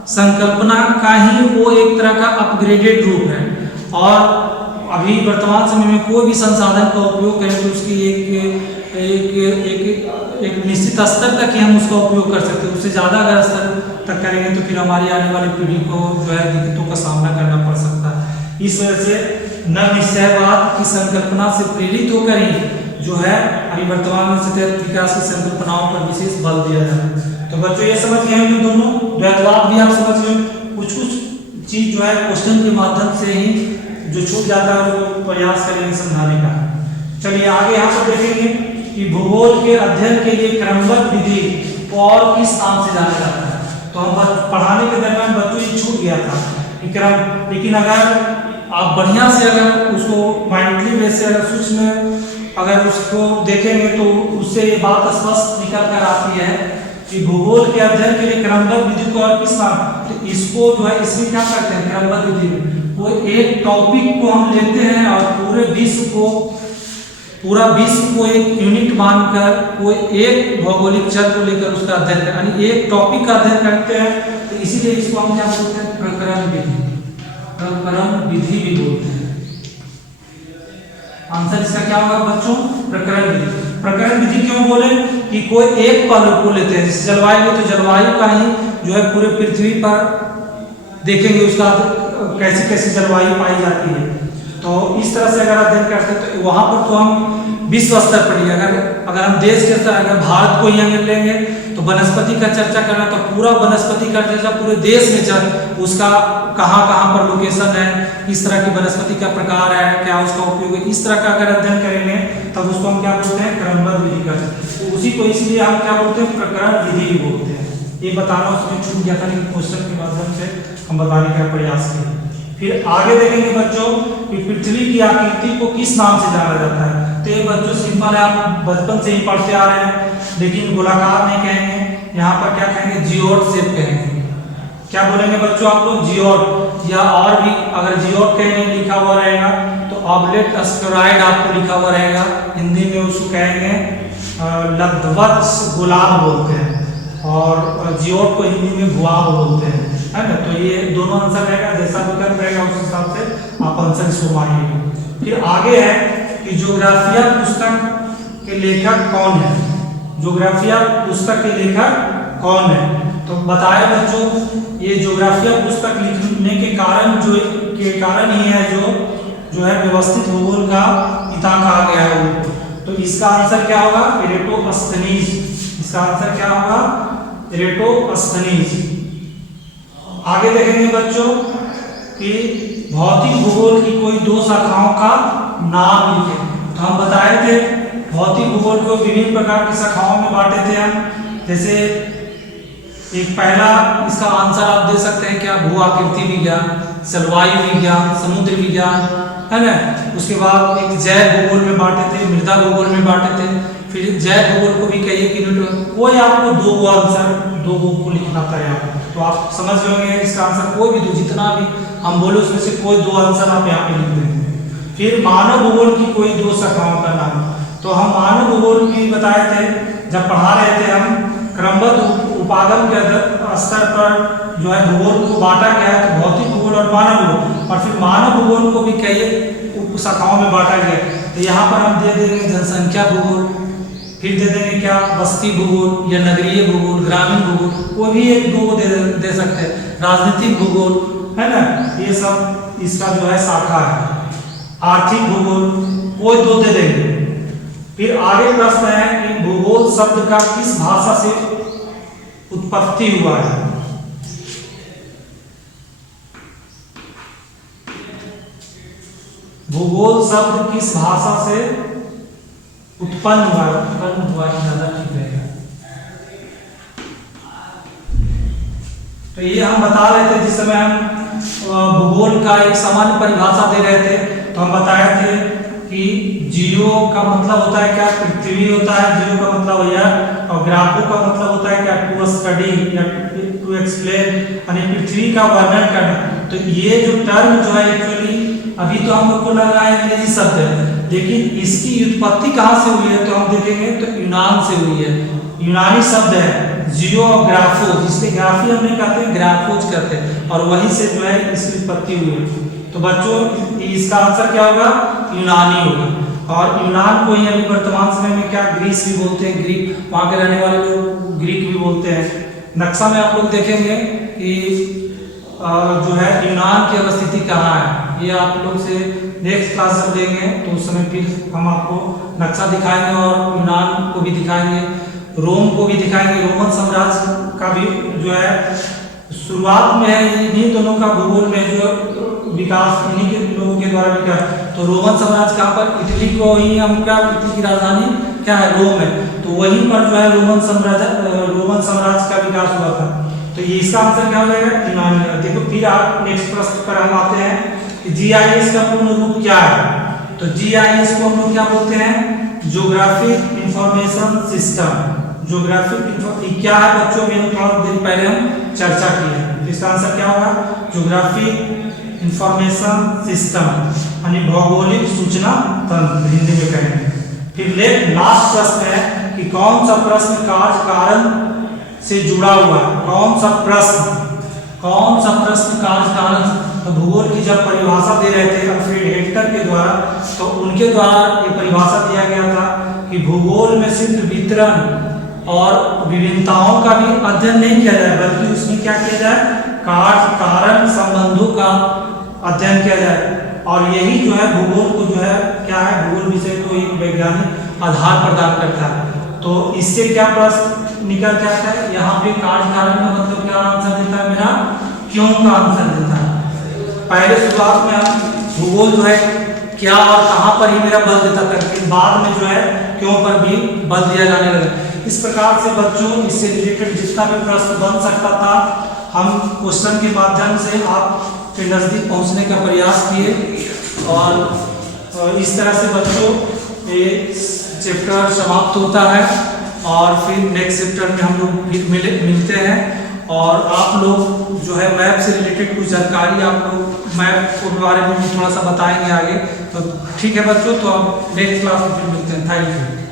संकल्पना का ही वो एक तरह का अपग्रेडेड रूप है। और अभी वर्तमान समय में कोई भी संसाधन का उपयोग करें तो उसकी एक निश्चित स्तर तक ही हम उसका उपयोग कर सकते हैं। उससे ज़्यादा अगर स्तर तक करेंगे तो फिर हमारी आने वाली पीढ़ी को जो है दिक्कतों का सामना करना पड़ सकता है। इस वजह से न निश्चयवाद की संकल्पना से प्रेरित होकर ही जो है अभी वर्तमान में सतत विकास की संकल्पनाओं पर विशेष बल दिया जाता है। तो बच्चों ये समझ गए हम दोनों, द्वैतवाद भी आप समझ गए। कुछ चीज जो है क्वेश्चन के माध्यम से ही जो छूट जाता है वो प्रयास करेंगे समझाने का। चलिए आगे यहाँ पर देखेंगे कि भूगोल के अध्ययन के लिए क्रमबद्ध विधि को और किस नाम से जाना जाता है। तो हम पढ़ाने के दरमियान बच्चों ये छूट गया था कि क्रम, लेकिन अगर आप बढ़िया से अगर उसको माइंडली बेस से अगर सूक्ष्म अगर उसको देखेंगे तो उससे ये बात स्पष्ट निकल कर आती है कि भूगोल के अध्ययन के लिए क्रमबद्ध विधि को और किस नाम, तो इसको जो है इसमें क्या करते हैं क्रमबद्ध विधि में वो एक टॉपिक को हम लेते हैं और पूरा विश्व को एक यूनिट मानकर कोई एक भौगोलिक क्षण को लेकर उसका अध्ययन करें, यानी एक टॉपिक का अध्ययन करते हैं। तो इसीलिए इसको हम क्या बोलते हैं प्रकरण विधि भी बोलते हैं। आंसर इसका क्या होगा बच्चों प्रकरण विधि। प्रकरण विधि क्यों बोले कि कोई एक पहलू को लेते हैं, जैसे जलवायु, तो जलवायु का ही जो है पूरे पृथ्वी पर देखेंगे उसका कैसी कैसी जलवायु पाई जाती है। तो इस तरह से अगर अध्ययन करते हैं तो वहां पर तो हम विश्व स्तर पर ही अगर हम देश के स्तर अगर भारत को ही अगर लेंगे तो वनस्पति का चर्चा करना, तो पूरा वनस्पति का चर्चा पूरे देश में उसका कहाँ पर लोकेशन है, किस तरह की वनस्पति का प्रकार है, क्या उसका उपयोग है, इस तरह का अगर अध्ययन करेंगे तब उसको हम क्या बोलते हैं क्रमबद्ध विधि का। तो उसी को इसलिए हम क्या बोलते हैं प्रकरण विधि भी बोलते हैं। ये बताना उसमें छूट गया था, लेकिन क्वेश्चन के माध्यम से हम बताने का प्रयास किए। फिर आगे देखेंगे बच्चों कि पृथ्वी की आकृति को किस नाम से जाना जाता है। तो ये बच्चों सिंपल है, आप बचपन से ही पढ़ते आ रहे हैं, लेकिन गोलाकार नहीं कहेंगे, यहाँ पर क्या कहेंगे जियोट शेप कहेंगे। क्या बोलेंगे बच्चों आप लोग जियोट, या और भी अगर जियोट कहेंगे लिखा हुआ रहेगा तो ऑब्लेट एस्टेरॉयड आपको लिखा हुआ रहेगा। हिंदी में उसको कहेंगे लब्धवत्स गुलाब बोलते हैं और जियोट को हिंदी में गुआब बोलते हैं, है ना। तो ये दोनों आंसर रहेगा, जैसा विकल्प रहेगा उस हिसाब से आप आंसर इसको मानिएगा। फिर आगे है कि ज्योग्राफिया पुस्तक के लेखक कौन है। ज्योग्राफिया पुस्तक के लेखक कौन है, तो बताया बच्चों ये ज्योग्राफिया पुस्तक लिखने के कारण ही है जो है व्यवस्थित भूगोल का पिता कहा गया है उनको। तो इसका आंसर क्या होगा एरेटोस्थनीज। इसका आंसर क्या होगा एरेटोस्थनीज। आगे देखेंगे बच्चों कि भौतिक भूगोल की कोई दो शाखाओं का नाम लिखें। तो हम बताए थे भौतिक भूगोल को विभिन्न प्रकार की शाखाओं में बांटे थे हम। जैसे एक पहला इसका आंसर आप दे सकते हैं क्या भू आकृति विज्ञान, जलवायु विज्ञान, समुद्र विज्ञान, है ना। उसके बाद एक जैव भूगोल में बांटे थे, मृदा भूगोल में बांटे थे। फिर जैव भूगोल को भी कहिए कि कोई आपको दो आंसर दो को लिखना था यहाँ, तो आप समझ गए इसका आंसर कोई भी दो, जितना भी हम बोले उसमें से कोई दो आंसर आप यहाँ पे लिख देंगे। फिर मानव भूगोल की कोई दो शाखाओं का नाम। तो हम मानव भूगोल भी बताए थे जब पढ़ा रहे थे हम क्रमबद्ध उपागम के स्तर पर जो है भूगोल को बांटा गया है, तो भौतिक भूगोल और मानव भूगोल, और फिर मानव भूगोल को भी कई उप शाखाओं में बांटा गया है। तो यहाँ पर हम दे देंगे जनसंख्या भूगोल, फिर दे देंगे क्या बस्ती भूगोल या नगरीय भूगोल, ग्रामीण भूगोल, वो भी एक दो दे सकते हैं, राजनीतिक भूगोल, है ना, ये सब इसका जो है शाखा है। आर्थिक भूगोल वो दो दे देंगे। फिर आगे प्रश्न है कि भूगोल शब्द का किस भाषा से उत्पत्ति हुआ है। भूगोल शब्द किस भाषा से उत्पन्न हुआ है, ज्यादा ठीक रहेगा। तो ये हम बता रहे थे जिस समय हम भूगोल का एक सामान्य परिभाषा दे रहे थे, तो हम बताए थे कि जियो का मतलब होता है क्या, पृथ्वी होता है, जियो का मतलब है, और ग्राफो का मतलब होता है क्या, टू स्टडी या टू एक्सप्लेन, यानी पृथ्वी का वर्णन करना। तो ये जो टर्म जो है एक्चुअली अभी तो हम लोग को लग रहा है अंग्रेजी शब्द है, लेकिन इसकी उत्पत्ति कहाँ से हुई है तो हम देखेंगे तो यूनान से हुई है। यूनानी शब्द है जियोग्राफो, जिसके ग्राफी हम नहीं कहते, ग्राफोज कहते हैं, और वहीं से जो है इसकी उत्पत्ति हुई है। तो बच्चों इसका आंसर क्या होगा, यूनानी होगा। और यूनान को ही अभी वर्तमान समय में क्या ग्रीस भी बोलते हैं, ग्रीक, वहाँ के रहने वाले लोग ग्रीक भी बोलते हैं। नक्शा में आप लोग देखेंगे कि जो है यूनान की अवस्थिति कहाँ है, ये आप लोग से नेक्स्ट क्लास जब देंगे तो उस समय फिर हम आपको नक्शा दिखाएंगे और यूनान को भी दिखाएंगे, रोम को भी दिखाएंगे। रोमन साम्राज्य का भी जो है शुरुआत में है, इन्हीं दोनों का भूगोल में जो विकास इन्हीं के लोगों के द्वारा भी किया। तो रोमन साम्राज्य कहाँ पर, इटली को ही हम क्या, इटली की राजधानी क्या है, रोम है, तो वहीं पर जो है रोमन साम्राज्य का विकास हुआ था। तो ये इसका आंसर क्या हो जाएगा, यूनानी। देखो फिर आप नेक्स्ट प्रश्न पर हम आते हैं कि जीआईएस का पूर्ण रूप क्या है। तो जीआईएस को हम लोग क्या बोलते हैं, ज्योग्राफिक इंफॉर्मेशन सिस्टम। ज्योग्राफिक क्या है बच्चों, में थोड़ा देर पहले हम चर्चा की है। इसका आंसर क्या होगा, ज्योग्राफिक इंफॉर्मेशन सिस्टम, यानी भौगोलिक सूचना तंत्र हिंदी में कहेंगे। फिर लास्ट प्रश्न है कि कौन सा प्रश्न कार्य कारण से जुड़ा हुआ है, कौन सा प्रश्न कार्य कारण। तो भूगोल की जब परिभाषा दे रहे थे अल्फ्रेड हेक्टर के द्वारा, तो उनके द्वारा ये परिभाषा दिया गया था कि भूगोल में सिर्फ वितरण और विभिन्नताओं का भी अध्ययन नहीं किया जाए, बल्कि उसमें क्या किया जाए, कार्य कारण संबंधों का अध्ययन किया जाए। और यही जो है भूगोल को जो है क्या है, भूगोल विषय को एक वैज्ञानिक आधार प्रदान करता है। तो इससे क्या प्रश्न निकल जाता है, यहाँ पे कार्य कारण का मतलब क्या आंसर देता है मेरा, क्यों का आंसर देता है। पहले शुरुआत में हम भूगोल जो है क्या और कहाँ पर ही मेरा बल देता था, लेकिन बाद में जो है क्यों पर भी बल दिया जाने लगा। इस प्रकार से बच्चों इससे रिलेटेड जितना भी प्रश्न बन सकता था, हम क्वेश्चन के माध्यम से आपके नज़दीक पहुँचने का प्रयास किए। और इस तरह से बच्चों ये चैप्टर समाप्त होता है, और फिर नेक्स्ट चैप्टर में हम लोग फिर मिलते हैं। और आप लोग जो है मैप से रिलेटेड कुछ जानकारी आप लोग मैप के बारे में भी थोड़ा सा बताएंगे आगे। तो ठीक है बच्चों, तो अब नेक्स्ट क्लास में फिर मिलते हैं। Thank you.